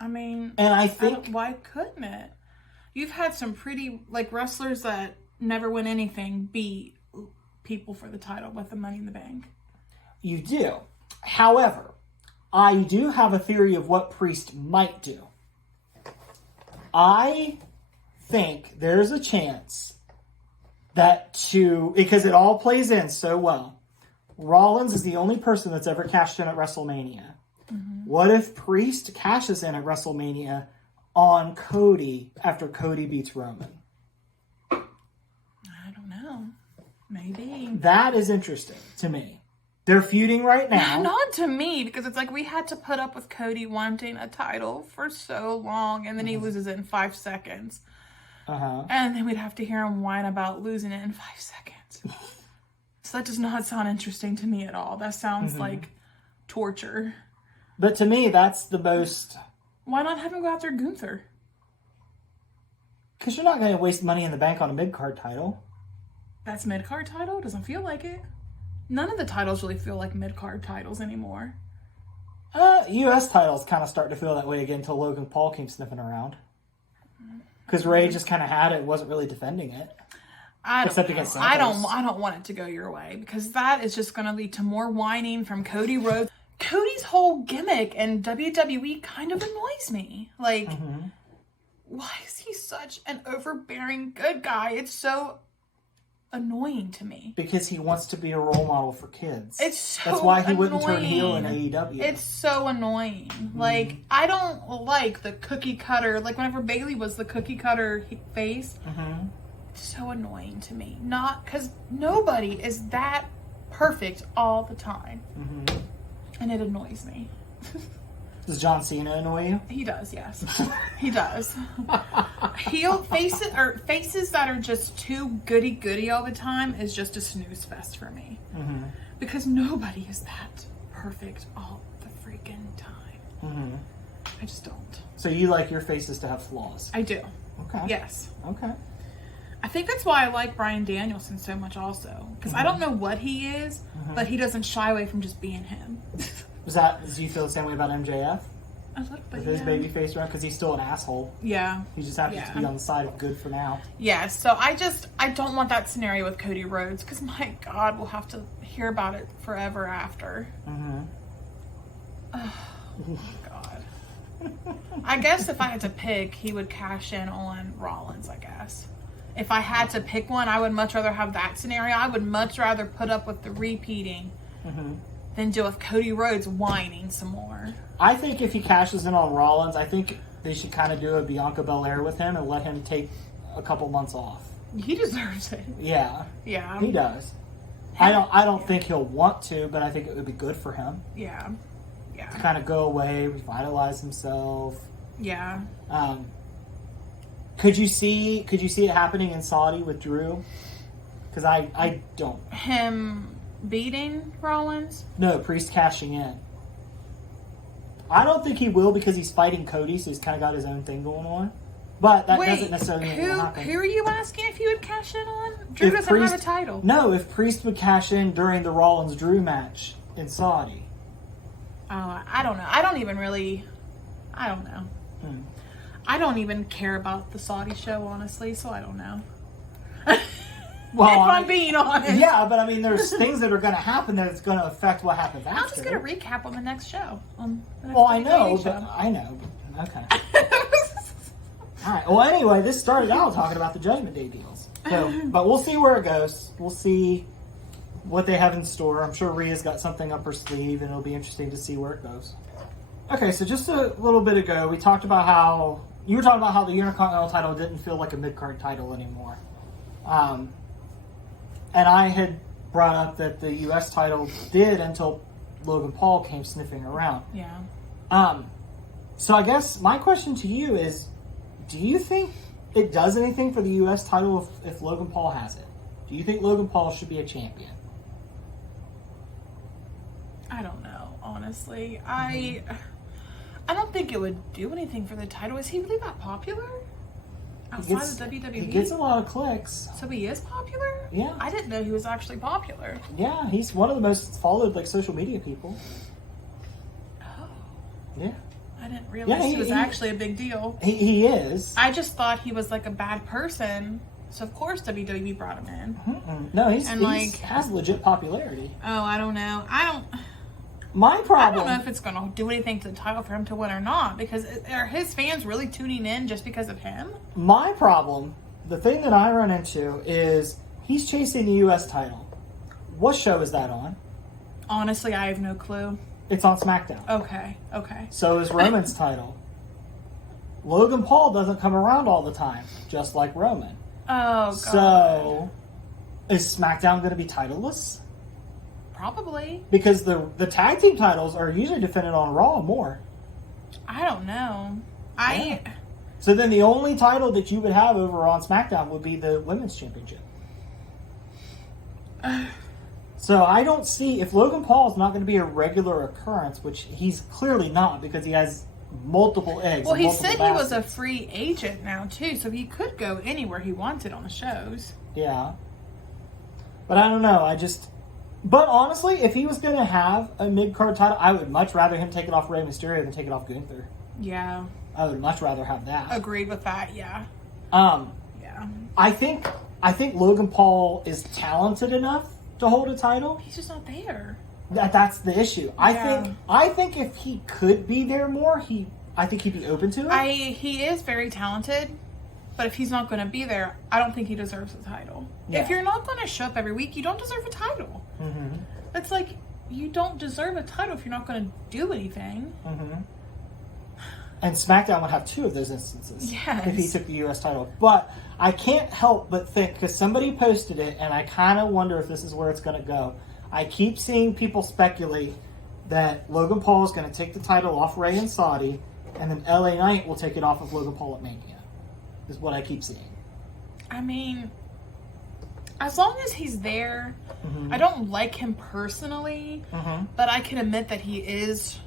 I mean, and I think why couldn't it? You've had some pretty like wrestlers that never win anything beat people for the title with the Money in the Bank. You do. However, I do have a theory of what Priest might do. I think there's a chance that because it all plays in so well, Rollins is the only person that's ever cashed in at WrestleMania. Mm-hmm. What if Priest cashes in at WrestleMania on Cody after Cody beats Roman? I don't know. Maybe. That is interesting to me. They're feuding right now. Not to me, because it's like we had to put up with Cody wanting a title for so long, and then he loses it in 5 seconds. And then we'd have to hear him whine about losing it in 5 seconds. So that does not sound interesting to me at all. That sounds like torture. But to me, that's the most... Why not have him go after Gunther? Because you're not going to waste Money in the Bank on a mid-card title. That's mid-card title? Doesn't feel like it. None of the titles really feel like mid-card titles anymore. U.S. titles kind of start to feel that way again until Logan Paul came sniffing around. Because Ray just kind of had it and wasn't really defending it. Except against Santos. I don't want it to go your way because that is just going to lead to more whining from Cody Rhodes. Cody's whole gimmick in WWE kind of annoys me. Like, why is he such an overbearing good guy? It's so annoying to me. Because he wants to be a role model for kids. It's so That's why he annoying. wouldn't turn heel in AEW. It's so annoying. Like, I don't like the cookie cutter. Like, whenever Bayley was the cookie cutter face, it's so annoying to me. Not because nobody is that perfect all the time. And it annoys me. Does John Cena annoy you? He does, yes. He does. Faces that are just too goody-goody all the time is just a snooze fest for me. Because nobody is that perfect all the freaking time. I just don't. So you like your faces to have flaws? I do. Okay. Yes. Okay. I think that's why I like Bryan Danielson so much also. Because I don't know what he is, but he doesn't shy away from just being him. Do you feel the same way about MJF? A little bit, With his baby face around? Because he's still an asshole. Yeah. He just happens to be on the side of good for now. Yeah, so I don't want that scenario with Cody Rhodes. Because, my God, we'll have to hear about it forever after. Oh, God. I guess if I had to pick, he would cash in on Rollins, I guess. If I had to pick one, I would much rather have that scenario. I would much rather put up with the repeating than deal with Cody Rhodes whining some more. I think if he cashes in on Rollins, I think they should kind of do a Bianca Belair with him and let him take a couple months off. He deserves it. Yeah. Yeah. He does. I don't think he'll want to, but I think it would be good for him. Yeah. Yeah. To kind of go away, revitalize himself. Yeah. Could you see it happening in Saudi with Drew? Because I don't. Him beating Rollins? No, Priest cashing in. I don't think he will because he's fighting Cody, so he's kind of got his own thing going on. But that doesn't necessarily mean it will happen. Who are you asking if he would cash in on? Drew doesn't have a title. No, if Priest would cash in during the Rollins-Drew match in Saudi. I don't know. I don't know. I don't even care about the Saudi show, honestly, so I don't know. Well, if I'm being honest. Yeah, but I mean, there's things that are going to happen that it's going to affect what happens after. I'll just get a recap on the next show. I know. Okay. All right. Well, anyway, this started out talking about the Judgment Day deals. So, but we'll see where it goes. We'll see what they have in store. I'm sure Rhea's got something up her sleeve, and it'll be interesting to see where it goes. Okay, so just a little bit ago, we talked about how you were talking about how the Intercontinental title didn't feel like a mid-card title anymore. And I had brought up that the U.S. title did until Logan Paul came sniffing around. Yeah. So I guess my question to you is, do you think it does anything for the U.S. title if Logan Paul has it? Do you think Logan Paul should be a champion? I don't know, honestly. I don't think it would do anything for the title. Is he really that popular? Outside of WWE? He gets a lot of clicks. So he is popular? Yeah. I didn't know he was actually popular. Yeah, he's one of the most followed social media people. Oh. Yeah. I didn't realize he was actually a big deal. He is. I just thought he was like a bad person. So of course WWE brought him in. No, he has legit popularity. Oh, I don't know. My problem. I don't know if it's going to do anything to the title for him to win or not. Because are his fans really tuning in just because of him? My problem, the thing that I run into is he's chasing the U.S. title. What show is that on? Honestly, I have no clue. It's on SmackDown. Okay. So is Roman's title. Logan Paul doesn't come around all the time, just like Roman. Oh, God. So is SmackDown going to be titleless? Probably. Because the tag team titles are usually defended on Raw more. I don't know. So then the only title that you would have over on SmackDown would be the Women's Championship. So I don't see, if Logan Paul is not going to be a regular occurrence, which he's clearly not because he has multiple eggs. Well, he said he was a free agent now too, so he could go anywhere he wanted on the shows. Yeah. But I don't know, But honestly, if he was going to have a mid-card title, I would much rather him take it off Rey Mysterio than take it off Gunther. Yeah. I would much rather have that. Agreed with that, yeah. Yeah. I think Logan Paul is talented enough to hold a title. He's just not there. That's the issue. Yeah. I think if he could be there more, I think he'd be open to it. He is very talented, but if he's not going to be there, I don't think he deserves a title. Yeah. If you're not going to show up every week, you don't deserve a title. Mm-hmm. It's like, you don't deserve a title if you're not going to do anything. Mm-hmm. And SmackDown would have 2 of those instances Yes. if he took the U.S. title. But I can't help but think, because somebody posted it, and I kind of wonder if this is where it's going to go. I keep seeing people speculate that Logan Paul is going to take the title off Rey and Saudi, and then LA Knight will take it off of Logan Paul at Mania, is what I keep seeing. I mean, as long as he's there, Mm-hmm. I don't like him personally, Mm-hmm. but I can admit that he is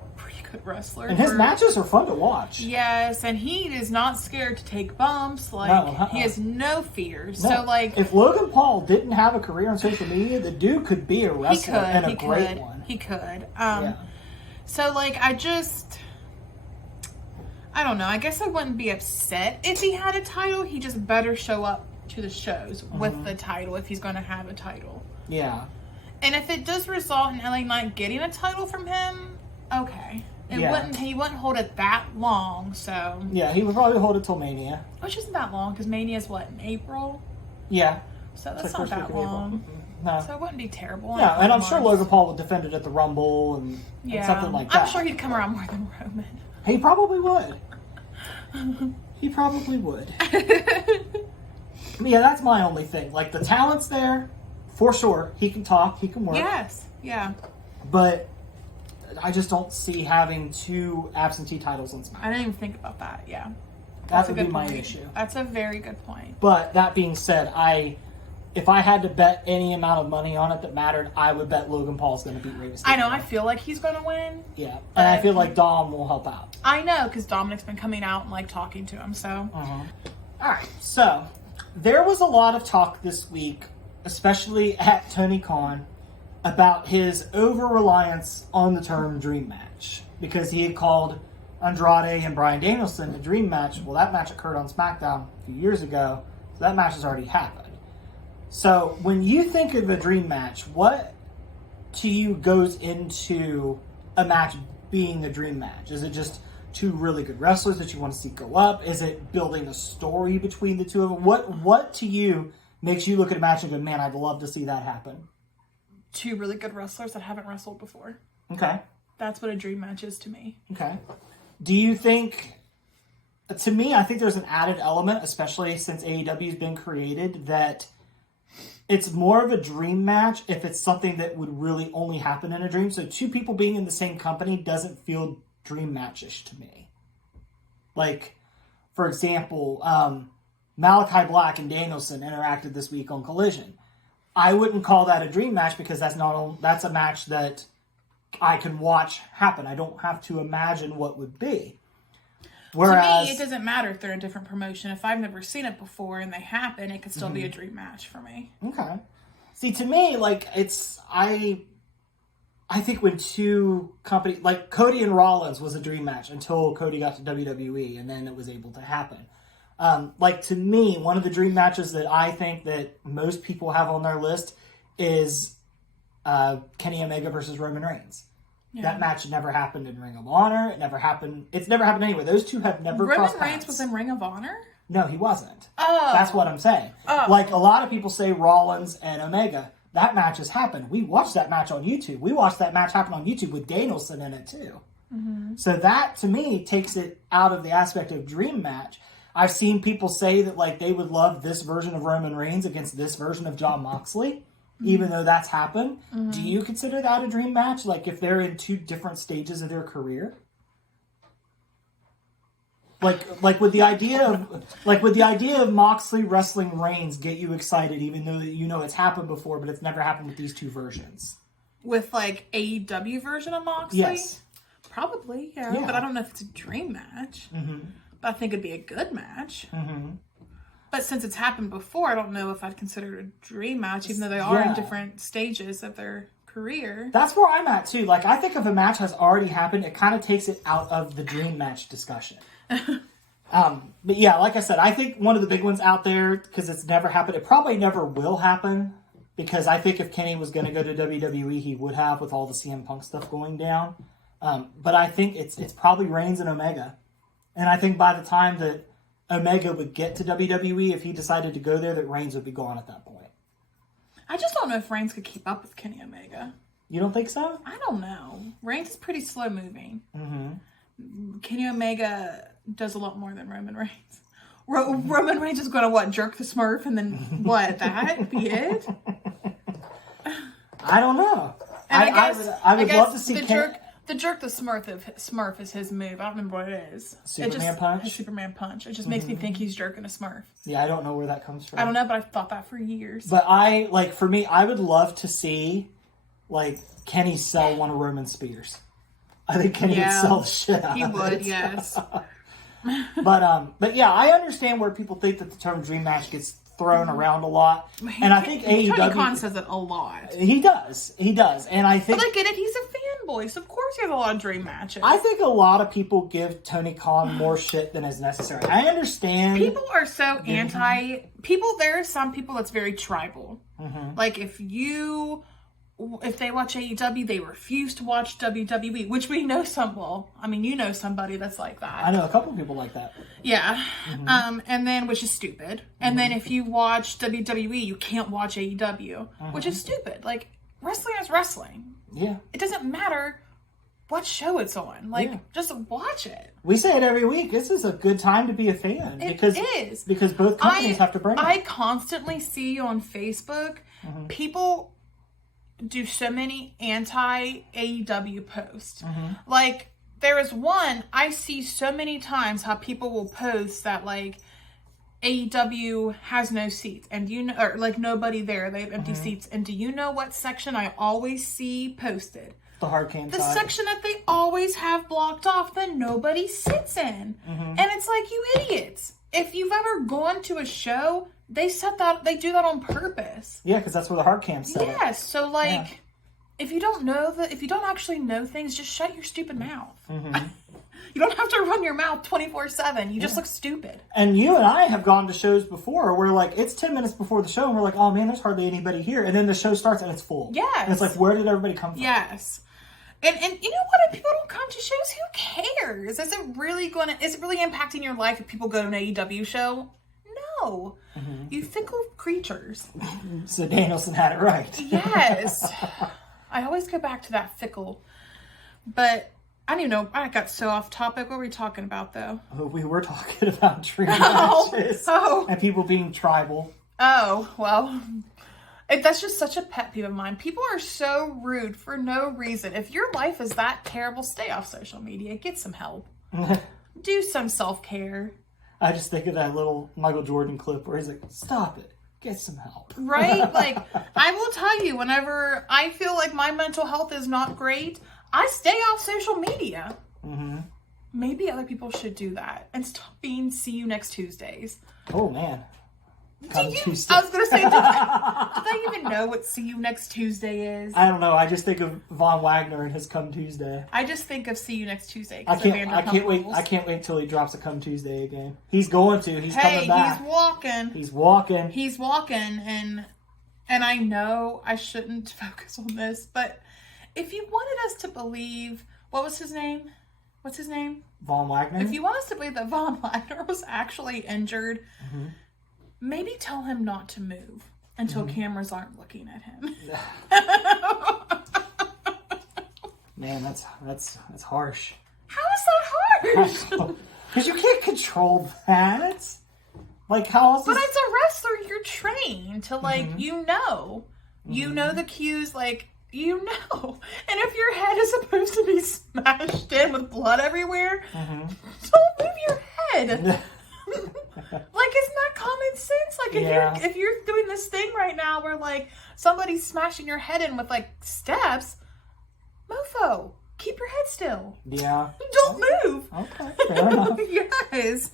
a pretty good wrestler. And his matches are fun to watch. Yes, and he is not scared to take bumps. Like, No, he has no fears. No. So, like, if Logan Paul didn't have a career on social media, the dude could be a wrestler and a great one. He could. Yeah. So, like, I don't know. I guess I wouldn't be upset if he had a title. He just better show up to the shows with the title if he's going to have a title. Yeah. And if it does result in LA Knight getting a title from him, okay. He wouldn't hold it that long, so. Yeah, he would probably hold it till Mania. Which isn't that long, because Mania's what, in April? Yeah. So that's It's not like first that week of April. long. No. So it wouldn't be terrible. No, and I'm sure Logan Paul would defend it at the Rumble and something like that. I'm sure he'd come around more than Roman. He probably would. He probably would. Yeah, that's my only thing. Like, the talent's there, for sure. He can talk, he can work. Yes, yeah. But I just don't see having 2 absentee titles on SmackDown. I didn't even think about that, yeah. That That's a would be good my point. issue. That's a very good point. But that being said, if I had to bet any amount of money on it that mattered, I would bet Logan Paul's going to beat Rey Mysterio. I know, I feel like he's going to win. Yeah, and I feel like Dom will help out. I know, because Dominic's been coming out and, like, talking to him, so. All right, so there was a lot of talk this week, especially at Tony Khan, about his over-reliance on the term dream match, because he had called Andrade and Bryan Danielson a dream match. Well, that match occurred on SmackDown a few years ago, so that match has already happened. So when you think of a dream match, what to you goes into a match being a dream match? Is it just 2 really good wrestlers that you want to see go up? Is it building a story between the 2 of them? What to you makes you look at a match and go, man, I'd love to see that happen? 2 really good wrestlers that haven't wrestled before. Okay. That's what a dream match is to me. Okay. Do you think, to me, I think there's an added element, especially since AEW's been created, that it's more of a dream match if it's something that would really only happen in a dream. So 2 people being in the same company doesn't feel dream matchish to me. Like, for example, Malachi Black and Danielson interacted this week on Collision. I wouldn't call that a dream match because that's a match that I can watch happen. I don't have to imagine what would be. Whereas, to me, it doesn't matter if they're a different promotion. If I've never seen it before and they happen, it could still be a dream match for me. Okay. See, to me, like, I think when 2 companies, like Cody and Rollins was a dream match until Cody got to WWE and then it was able to happen. Like, to me, one of the dream matches that I think that most people have on their list is Kenny Omega versus Roman Reigns. Yeah. That match never happened in Ring of Honor. It's never happened anywhere. Those 2 have never crossed paths. Roman Reigns was in Ring of Honor? No, he wasn't. Oh. That's what I'm saying. Oh. Like, a lot of people say Rollins and Omega. That match has happened. We watched that match on YouTube. We watched that match happen on YouTube with Danielson in it, too. Mm-hmm. So that, to me, takes it out of the aspect of dream match. I've seen people say that, like, they would love this version of Roman Reigns against this version of Jon Moxley, even though that's happened. Mm-hmm. Do you consider that a dream match? Like, if they're in 2 different stages of their career? Like would the idea of Moxley wrestling Reigns get you excited, even though you know it's happened before, but it's never happened with these 2 versions? With, like, AEW version of Moxley? Yes. Probably, yeah. But I don't know if it's a dream match. Mm-hmm. But I think it'd be a good match. Mm-hmm. But since it's happened before, I don't know if I'd consider it a dream match, even though they are in different stages of their career. That's where I'm at, too. Like, I think if a match has already happened, it kind of takes it out of the dream match discussion. But yeah, like I said, I think one of the big ones out there, because it's never happened, it probably never will happen, because I think if Kenny was going to go to WWE, he would have, with all the CM Punk stuff going down. But I think it's probably Reigns and Omega. And I think by the time that Omega would get to WWE, if he decided to go there, that Reigns would be gone at that point. I just don't know if Reigns could keep up with Kenny Omega. You don't think so? I don't know. Reigns is pretty slow moving. Mm-hmm. Kenny Omega does a lot more than Roman Reigns. Roman Reigns is going to, what, jerk the Smurf and then what, that be it? I don't know. And I would love to see the jerk the Smurf is his move. I don't remember what it is. Superman punch? His Superman punch. It just makes me think he's jerking a Smurf. Yeah, I don't know where that comes from. I don't know, but I've thought that for years. But for me, I would love to see, Kenny sell one of Roman's spears. I think Kenny would sell the shit out of it. He would, yes. But yeah, I understand where people think that the term dream match gets thrown around a lot. And I think AEW... Tony Khan says it a lot. He does. And I think... But I get it. He's a fanboy, so of course he has a lot of dream matches. I think a lot of people give Tony Khan more shit than is necessary. I understand... People are so anti... There are some people that's very tribal. Mm-hmm. Like, if they watch AEW, they refuse to watch WWE, which we know you know somebody that's like that. I know a couple people like that. Yeah. Mm-hmm. And then, which is stupid. And then if you watch WWE, you can't watch AEW, which is stupid. Like, wrestling is wrestling. Yeah. It doesn't matter what show it's on. Just watch it. We say it every week. This is a good time to be a fan. Because both companies have to bring it. I constantly see on Facebook, people do so many anti-AEW posts. There is one I see so many times how people will post that AEW has no seats, and nobody there, they have empty seats. And do you know what section I always see posted? The hard cam side. Section that they always have blocked off that nobody sits in. And it's like, you idiots. If you've ever gone to a show, they do that on purpose. Yeah, because that's where the hard cam's set. Yes, so if you don't actually know things, just shut your stupid mouth. You don't have to run your mouth 24/7. You just look stupid. And you and I have gone to shows before where it's 10 minutes before the show and we're like, oh man, there's hardly anybody here. And then the show starts and it's full. Yes. And it's like, where did everybody come from? Yes. And you know what? If people don't come to shows, who cares? Is it really impacting your life if people go to an AEW show? No. You fickle creatures. So Danielson had it right. Yes. I always go back to that fickle. But I don't even know. I got so off topic. What were we talking about, though? We were talking about dream matches. And people being tribal. Oh, well... That's just such a pet peeve of mine. People are so rude for no reason. If your life is that terrible, stay off social media. Get some help. Do some self-care. I just think of that little Michael Jordan clip where he's like, stop it. Get some help. Right? I will tell you, whenever I feel like my mental health is not great, I stay off social media. Maybe other people should do that and stop being see you next Tuesdays. Oh, man. Tuesday. I was going to say, did I even know what See You Next Tuesday is? I don't know. I just think of Von Wagner and his Come Tuesday. I just think of See You Next Tuesday. I can't wait till he drops a Come Tuesday again. He's going to. He's coming back. He's walking. And I know I shouldn't focus on this, but if you wanted us to believe, what's his name? Von Wagner? If you want us to believe that Von Wagner was actually injured, maybe tell him not to move until cameras aren't looking at him. Man, that's harsh. How is that harsh? Because you can't control that. How else? But as a wrestler, you're trained to you know the cues, you know. And if your head is supposed to be smashed in with blood everywhere, don't move your head. Isn't that common sense? If you're doing this thing right now where somebody's smashing your head in with steps, mofo, keep your head still. Yeah. Don't move. Okay, fair enough. Yes.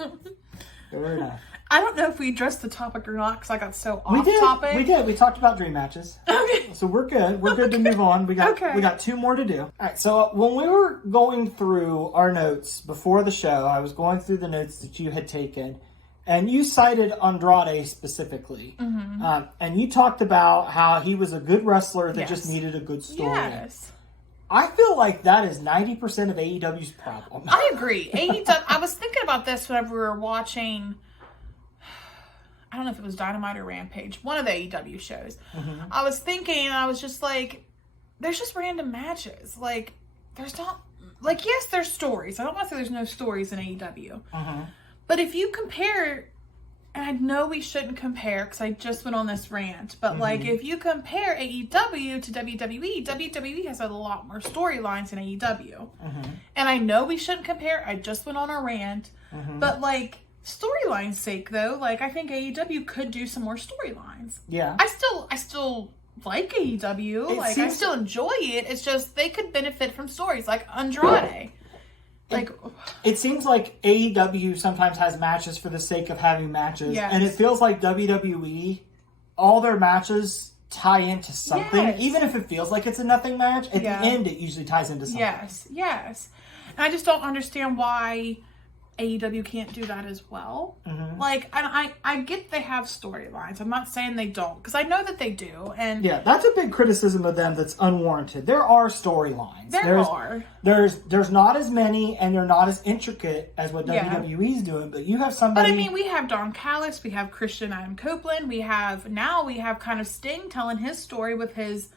Fair enough. I don't know if we addressed the topic or not because I got so off topic. We did. We talked about dream matches. Okay. So we're good. We're good to move on. We got 2 more to do. All right. So when we were going through our notes before the show, I was going through the notes that you had taken, and you cited Andrade specifically. Mm-hmm. And you talked about how he was a good wrestler that just needed a good story. Yes. I feel like that is 90% of AEW's problem. I agree. AEW, I was thinking about this whenever we were watching, I don't know if it was Dynamite or Rampage, one of the AEW shows. Mm-hmm. I was thinking, I was just like, there's just random matches. Like, there's not, like, yes, there's stories. I don't want to say there's no stories in AEW. Mm-hmm. But if you compare, and I know we shouldn't compare because I just went on this rant, but like if you compare AEW to WWE, WWE has a lot more storylines than AEW. And I know we shouldn't compare. I just went on a rant, but like storyline's sake though, like I think AEW could do some more storylines. Yeah. I still like AEW. I still enjoy it. It's just they could benefit from stories like Andrade. Like, it seems like AEW sometimes has matches for the sake of having matches, and it feels like WWE, all their matches tie into something, even if it feels like it's a nothing match. At the end, it usually ties into something. Yes. And I just don't understand why AEW can't do that as well. Like, and I get they have storylines. I'm not saying they don't, because I know that they do. And yeah, that's a big criticism of them that's unwarranted. There are storylines. There's not as many, and they're not as intricate as what WWE's doing. But you have somebody. But I mean, we have Don Callis, we have Christian Adam Copeland, we have kind of Sting telling his story with his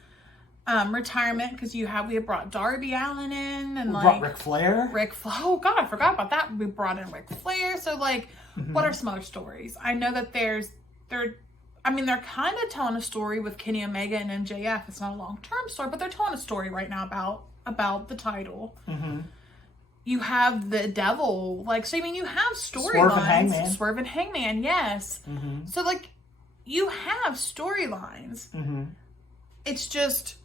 retirement, because we have brought Darby Allin in, and we brought Ric Flair. Oh God, I forgot about that. We brought in Ric Flair. So like, what are some other stories? I know that they're kind of telling a story with Kenny Omega and MJF. It's not a long-term story, but they're telling a story right now about the title. You have the Devil, you have storylines. Swerve and Hangman, yes. So like, you have storylines. It's just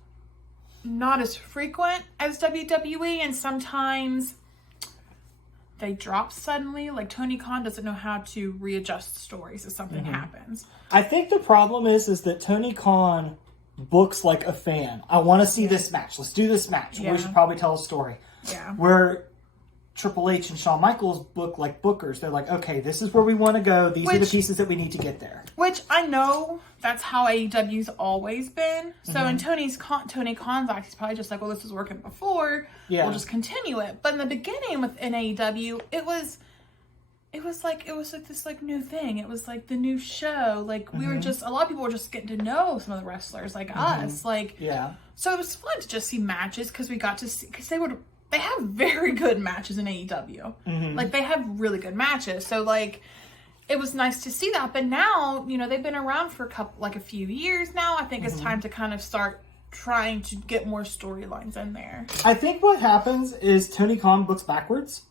not as frequent as WWE, and sometimes they drop suddenly. Like Tony Khan doesn't know how to readjust stories if something happens. I think the problem is that Tony Khan books like a fan. I want to see this match. Let's do this match. We should probably tell a story. Where Triple H and Shawn Michaels book like bookers. They're like, okay, this is where we want to go. These are the pieces that we need to get there. Which I know that's how AEW's always been. So in Tony Khan's eyes, he's probably just like, well, this was working before. We'll just continue it. But in the beginning within AEW, it was like this like new thing. It was like the new show. Like we were just, a lot of people were just getting to know some of the wrestlers like us. Like, so it was fun to just see matches because we got to see, because they have very good matches in AEW. Like, they have really good matches. So, like, it was nice to see that. But now, they've been around for a few years now. I think it's time to kind of start trying to get more storylines in there. I think what happens is Tony Khan books backwards.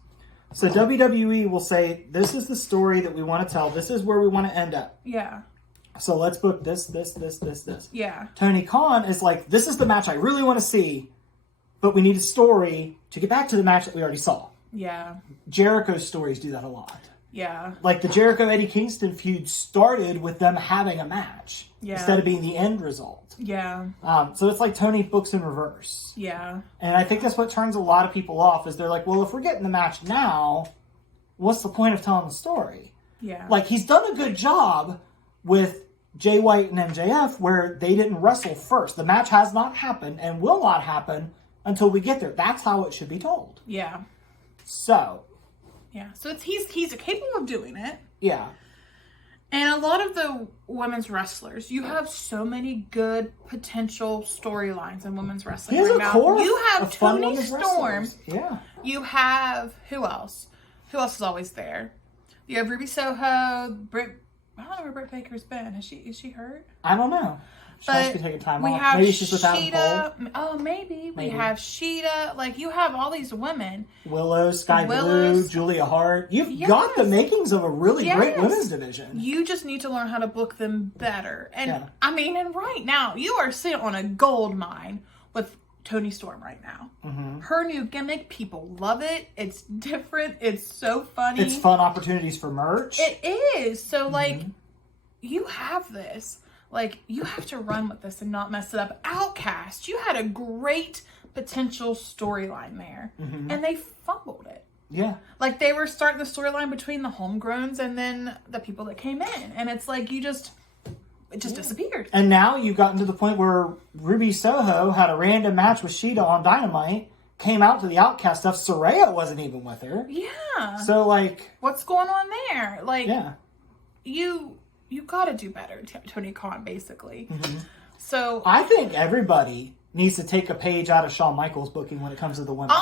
So WWE will say, this is the story that we want to tell. This is where we want to end up. Yeah. So let's book this. Yeah. Tony Khan is like, this is the match I really want to see. But we need a story to get back to the match that we already saw. Yeah. Jericho's stories do that a lot. Yeah. Like the Jericho-Eddie Kingston feud started with them having a match instead of being the end result. Yeah. So it's like Tony books in reverse. Yeah. And I think that's what turns a lot of people off is they're like, well, if we're getting the match now, what's the point of telling the story? Yeah. Like, he's done a good job with Jay White and MJF where they didn't wrestle first. The match has not happened and will not happen until we get there. That's how it should be told. Yeah. So. Yeah. So he's capable of doing it. Yeah. And a lot of the women's wrestlers, you have so many good potential storylines in women's wrestling right now. You have Toni Storm. Yeah. You have, who else? Who else is always there? You have Ruby Soho, Britt. I don't know where Britt Baker's been. Is she hurt? I don't know. She must be taking time off. Maybe she's with Adam Cole. Oh, maybe. We have Sheeta. Like, you have all these women. Willow, Sky Blue, Julia Hart. You've got the makings of a really great women's division. You just need to learn how to book them better. And, and right now, you are sitting on a gold mine with Toni Storm right now. Her new gimmick, people love it. It's different. It's so funny. It's fun opportunities for merch. It is. So, like, you have this. Like, you have to run with this and not mess it up. Outcast, you had a great potential storyline there. And they fumbled it. Yeah. Like, they were starting the storyline between the homegrowns and then the people that came in. And it's like, it just disappeared. And now you've gotten to the point where Ruby Soho had a random match with Sheeta on Dynamite, came out to the Outcast stuff. Saraya wasn't even with her. Yeah. So, like... what's going on there? Like, yeah. You got to do better, Tony Khan, basically. So... I think everybody needs to take a page out of Shawn Michaels' booking when it comes to the women.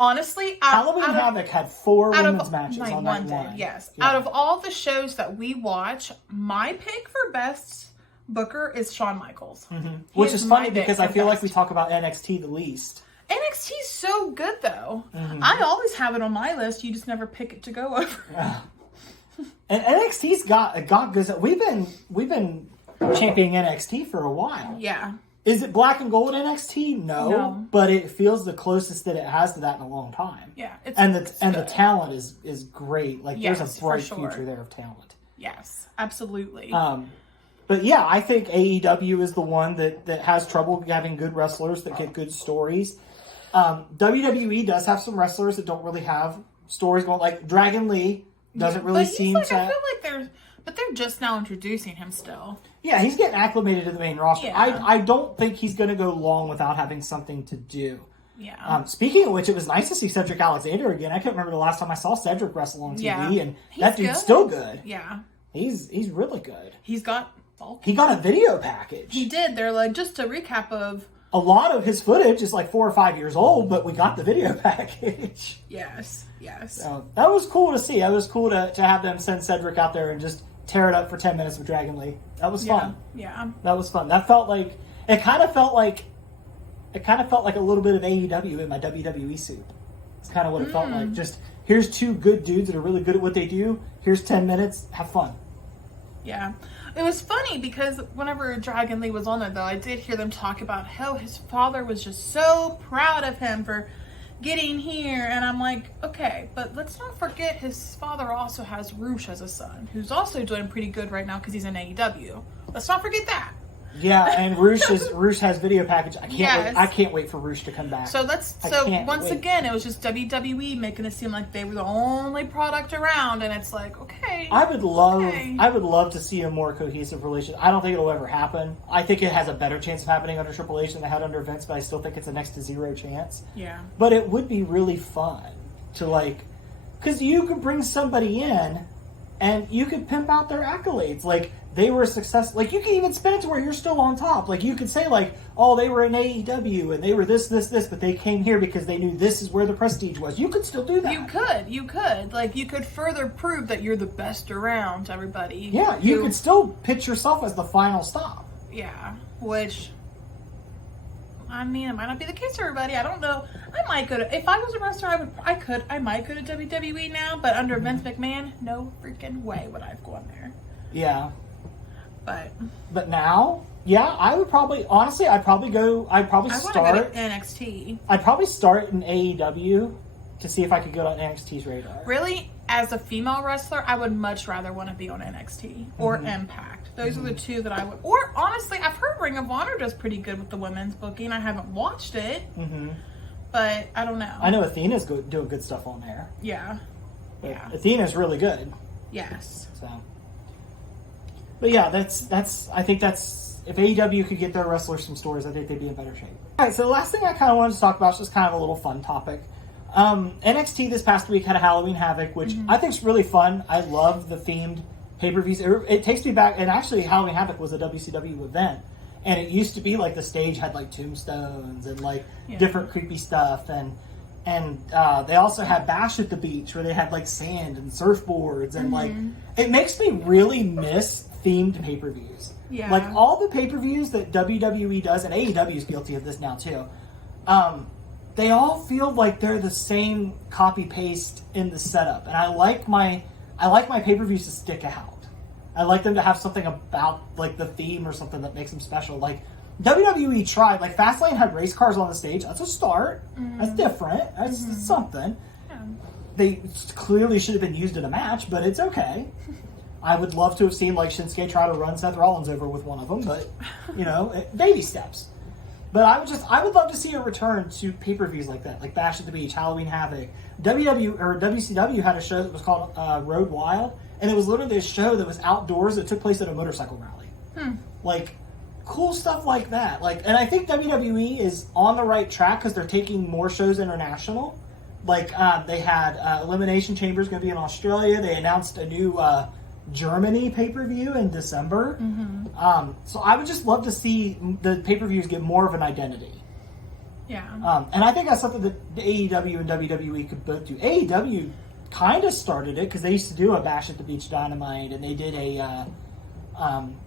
Honestly, Halloween Havoc had 4 women's matches on night one. one. Yes. Yeah. Out of all the shows that we watch, my pick for best booker is Shawn Michaels. Which is funny because I feel like we talk about NXT the least. NXT's so good, though. I always have it on my list. You just never pick it to go over. And NXT's got good. We've been championing NXT for a while. Yeah. Is it black and gold NXT? No. But it feels the closest that it has to that in a long time. Yeah. The talent is great. Like, yes, there's a bright future there of talent. Yes, absolutely. But yeah, I think AEW is the one that has trouble having good wrestlers that get good stories. WWE does have some wrestlers that don't really have stories going. Like Dragon Lee doesn't really seem to. I feel like they're just now introducing him still. Yeah, he's getting acclimated to the main roster. Yeah. I don't think he's going to go long without having something to do. Yeah. Speaking of which, it was nice to see Cedric Alexander again. I can't remember the last time I saw Cedric wrestle on TV, and that dude's still good. Yeah. He's really good. He got a video package. He did. They're like, just a recap of... a lot of his footage is like 4 or 5 years old, but we got the video package. Yes. So that was cool to see. That was cool to have them send Cedric out there and just tear it up for 10 minutes with Dragon Lee. That was fun. Yeah. That was fun. That felt like... It kind of felt like a little bit of AEW in my WWE suit. It's kind of what it felt like. Just, here's 2 good dudes that are really good at what they do. Here's 10 minutes. Have fun. Yeah. It was funny because whenever Dragon Lee was on there, though, I did hear them talk about how his father was just so proud of him for getting here. And I'm like, okay, but let's not forget his father also has Roosh as a son, who's also doing pretty good right now because he's in AEW. Let's not forget that. Yeah, and Roosh has video package. I can't wait for Roosh to come back. So once again, it was just WWE making it seem like they were the only product around, and it's like, okay. I would love to see a more cohesive relationship. I don't think it'll ever happen. I think it has a better chance of happening under Triple H than it had under Vince, but I still think it's a next to zero chance. Yeah. But it would be really fun to because you could bring somebody in and you could pimp out their accolades. Like, they were successful. Like, you can even spin it to where you're still on top. Like, you could say, like, oh, they were in AEW and they were this, but they came here because they knew this is where the prestige was. You could still do that. You could. Like, you could further prove that you're the best around to everybody. Yeah, you could still pitch yourself as the final stop. Yeah, which, I mean, it might not be the case for everybody. I don't know. I might go to, if I was a wrestler, I might go to WWE now, but under Vince McMahon, no freaking way would I have gone there. Yeah. But now, yeah, I would probably, honestly, I'd probably start. I want to go to NXT. I'd probably start in AEW to see if I could get on NXT's radar. Really, as a female wrestler, I would much rather want to be on NXT or Impact. Those are the two that I would, or honestly, I've heard Ring of Honor does pretty good with the women's booking. I haven't watched it, but I don't know. I know Athena's doing good stuff on there. Yeah. Athena's really good. Yes. So. But yeah, I think that's, if AEW could get their wrestlers some stories, I think they'd be in better shape. Alright, so the last thing I kind of wanted to talk about is just kind of a little fun topic. NXT this past week had a Halloween Havoc, which I think is really fun. I love the themed pay-per-views. It takes me back, and actually Halloween Havoc was a WCW event, and it used to be like the stage had like tombstones and like different creepy stuff, and they also had Bash at the Beach where they had like sand and surfboards, and like it makes me really miss themed pay-per-views. Yeah. Like all the pay-per-views that WWE does, and AEW is guilty of this now too, they all feel like they're the same copy-paste in the setup. And I like my pay-per-views to stick out. I like them to have something about like the theme or something that makes them special. Like WWE tried. Like, Fastlane had race cars on the stage. That's a start. That's different. That's something. Yeah. They clearly should have been used in a match, but it's okay. I would love to have seen, like, Shinsuke try to run Seth Rollins over with one of them, but, you know, baby steps. But I would love to see a return to pay-per-views like that, like Bash at the Beach, Halloween Havoc. WCW had a show that was called Road Wild, and it was literally a show that was outdoors that took place at a motorcycle rally. Like, cool stuff like that. Like, and I think WWE is on the right track because they're taking more shows international. Like, they had Elimination Chambers going to be in Australia. They announced a new Germany pay-per-view in December. So I would just love to see the pay-per-views get more of an identity. Yeah. And I think that's something that AEW and WWE could both do. AEW kind of started it because they used to do a Bash at the Beach Dynamite, and they did a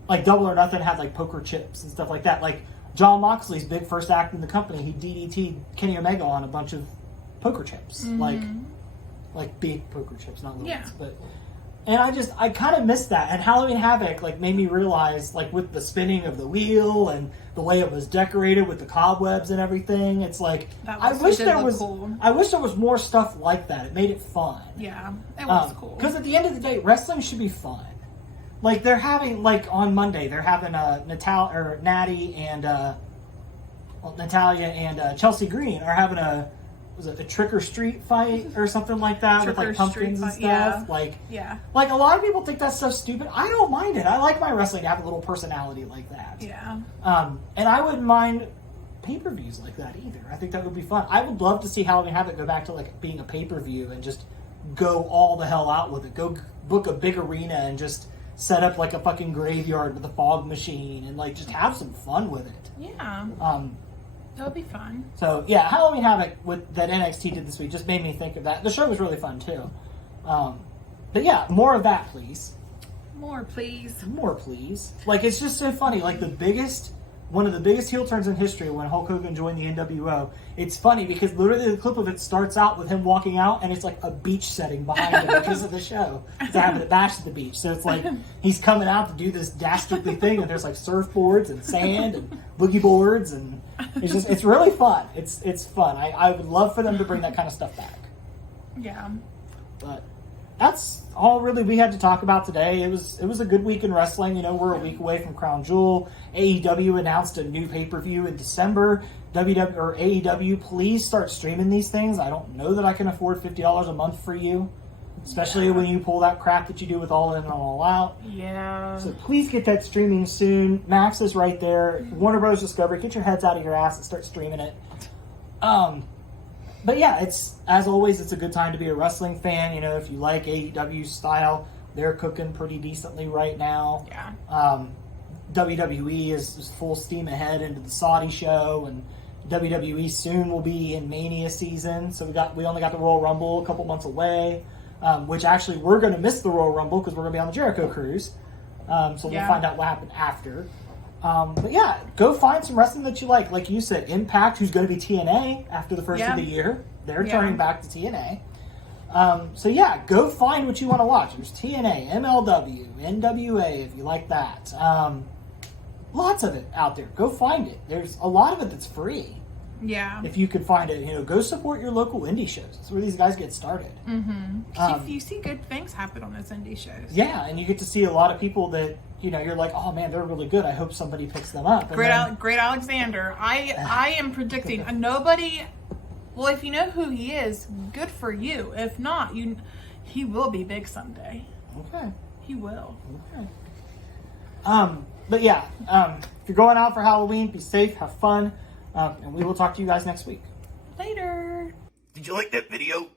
like Double or Nothing had like poker chips and stuff like that. Like Jon Moxley's big first act in the company, he DDT'd Kenny Omega on a bunch of poker chips, like big poker chips, not little ones, but. And I kind of missed that. And Halloween Havoc, like, made me realize, like, with the spinning of the wheel and the way it was decorated with the cobwebs and everything, it's like, I wish there was more stuff like that. It made it fun. Yeah, it was cool. Because at the end of the day, wrestling should be fun. Like, they're having, like, on Monday, they're having Natty and Natalia and Chelsea Green are having a trick or street fight or something like that with like pumpkins and stuff. Yeah. Like a lot of people think that stuff's stupid. I don't mind it. I like my wrestling to have a little personality like that. Yeah. And I wouldn't mind pay-per-views like that either. I think that would be fun. I would love to see Halloween Havoc go back to like being a pay-per-view and just go all the hell out with it. Go book a big arena and just set up like a fucking graveyard with a fog machine and like just have some fun with it. Yeah. That would be fun. So, yeah, Halloween Havoc that NXT did this week just made me think of that. The show was really fun, too. But, yeah, more of that, please. More, please. More, please. Like, it's just so funny. Like, one of the biggest heel turns in history when Hulk Hogan joined the NWO. It's funny because literally the clip of it starts out with him walking out, and it's like a beach setting behind him because of the show. It's happening at Bash at the Beach. So it's like he's coming out to do this dastardly thing, and there's like surfboards and sand and boogie boards, and it's really fun. It's fun. I would love for them to bring that kind of stuff back. Yeah. But that's all really we had to talk about today. It was a good week in wrestling. You know, we're a week away from Crown Jewel. AEW announced a new pay-per-view in December. AEW, please start streaming these things. I don't know that I can afford $50 a month for you, especially when you pull that crap that you do with All In and All Out. Yeah. So please get that streaming soon. Max is right there. Warner Bros. Discovery, get your heads out of your ass and start streaming it. But yeah, it's as always, it's a good time to be a wrestling fan. You know, if you like AEW style, they're cooking pretty decently right now. Yeah. WWE is full steam ahead into the Saudi show, and WWE soon will be in Mania season. So we only got the Royal Rumble a couple months away, which actually we're going to miss the Royal Rumble because we're going to be on the Jericho cruise. So we'll find out what happened after. But yeah, go find some wrestling that you like. Like you said, Impact, who's going to be TNA after the first of the year. They're turning back to TNA. So yeah, go find what you want to watch. There's TNA, MLW, NWA, if you like that. Lots of it out there. Go find it. There's a lot of it that's free. Yeah. If you could find it, you know, go support your local indie shows. That's where these guys get started. Mm-hmm. You see good things happen on those indie shows. Yeah, and you get to see a lot of people that, you know, you're like, oh man, they're really good. I hope somebody picks them up. And Great Alexander. I am predicting nobody. Well, if you know who he is, good for you. If not, he will be big someday. Okay. He will. Okay. But yeah, if you're going out for Halloween, be safe, have fun, and we will talk to you guys next week. Later. Did you like that video?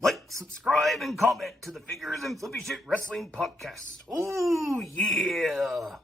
Like, subscribe, and comment to the Figures and Flippy Shit Wrestling Podcast. Oh, yeah.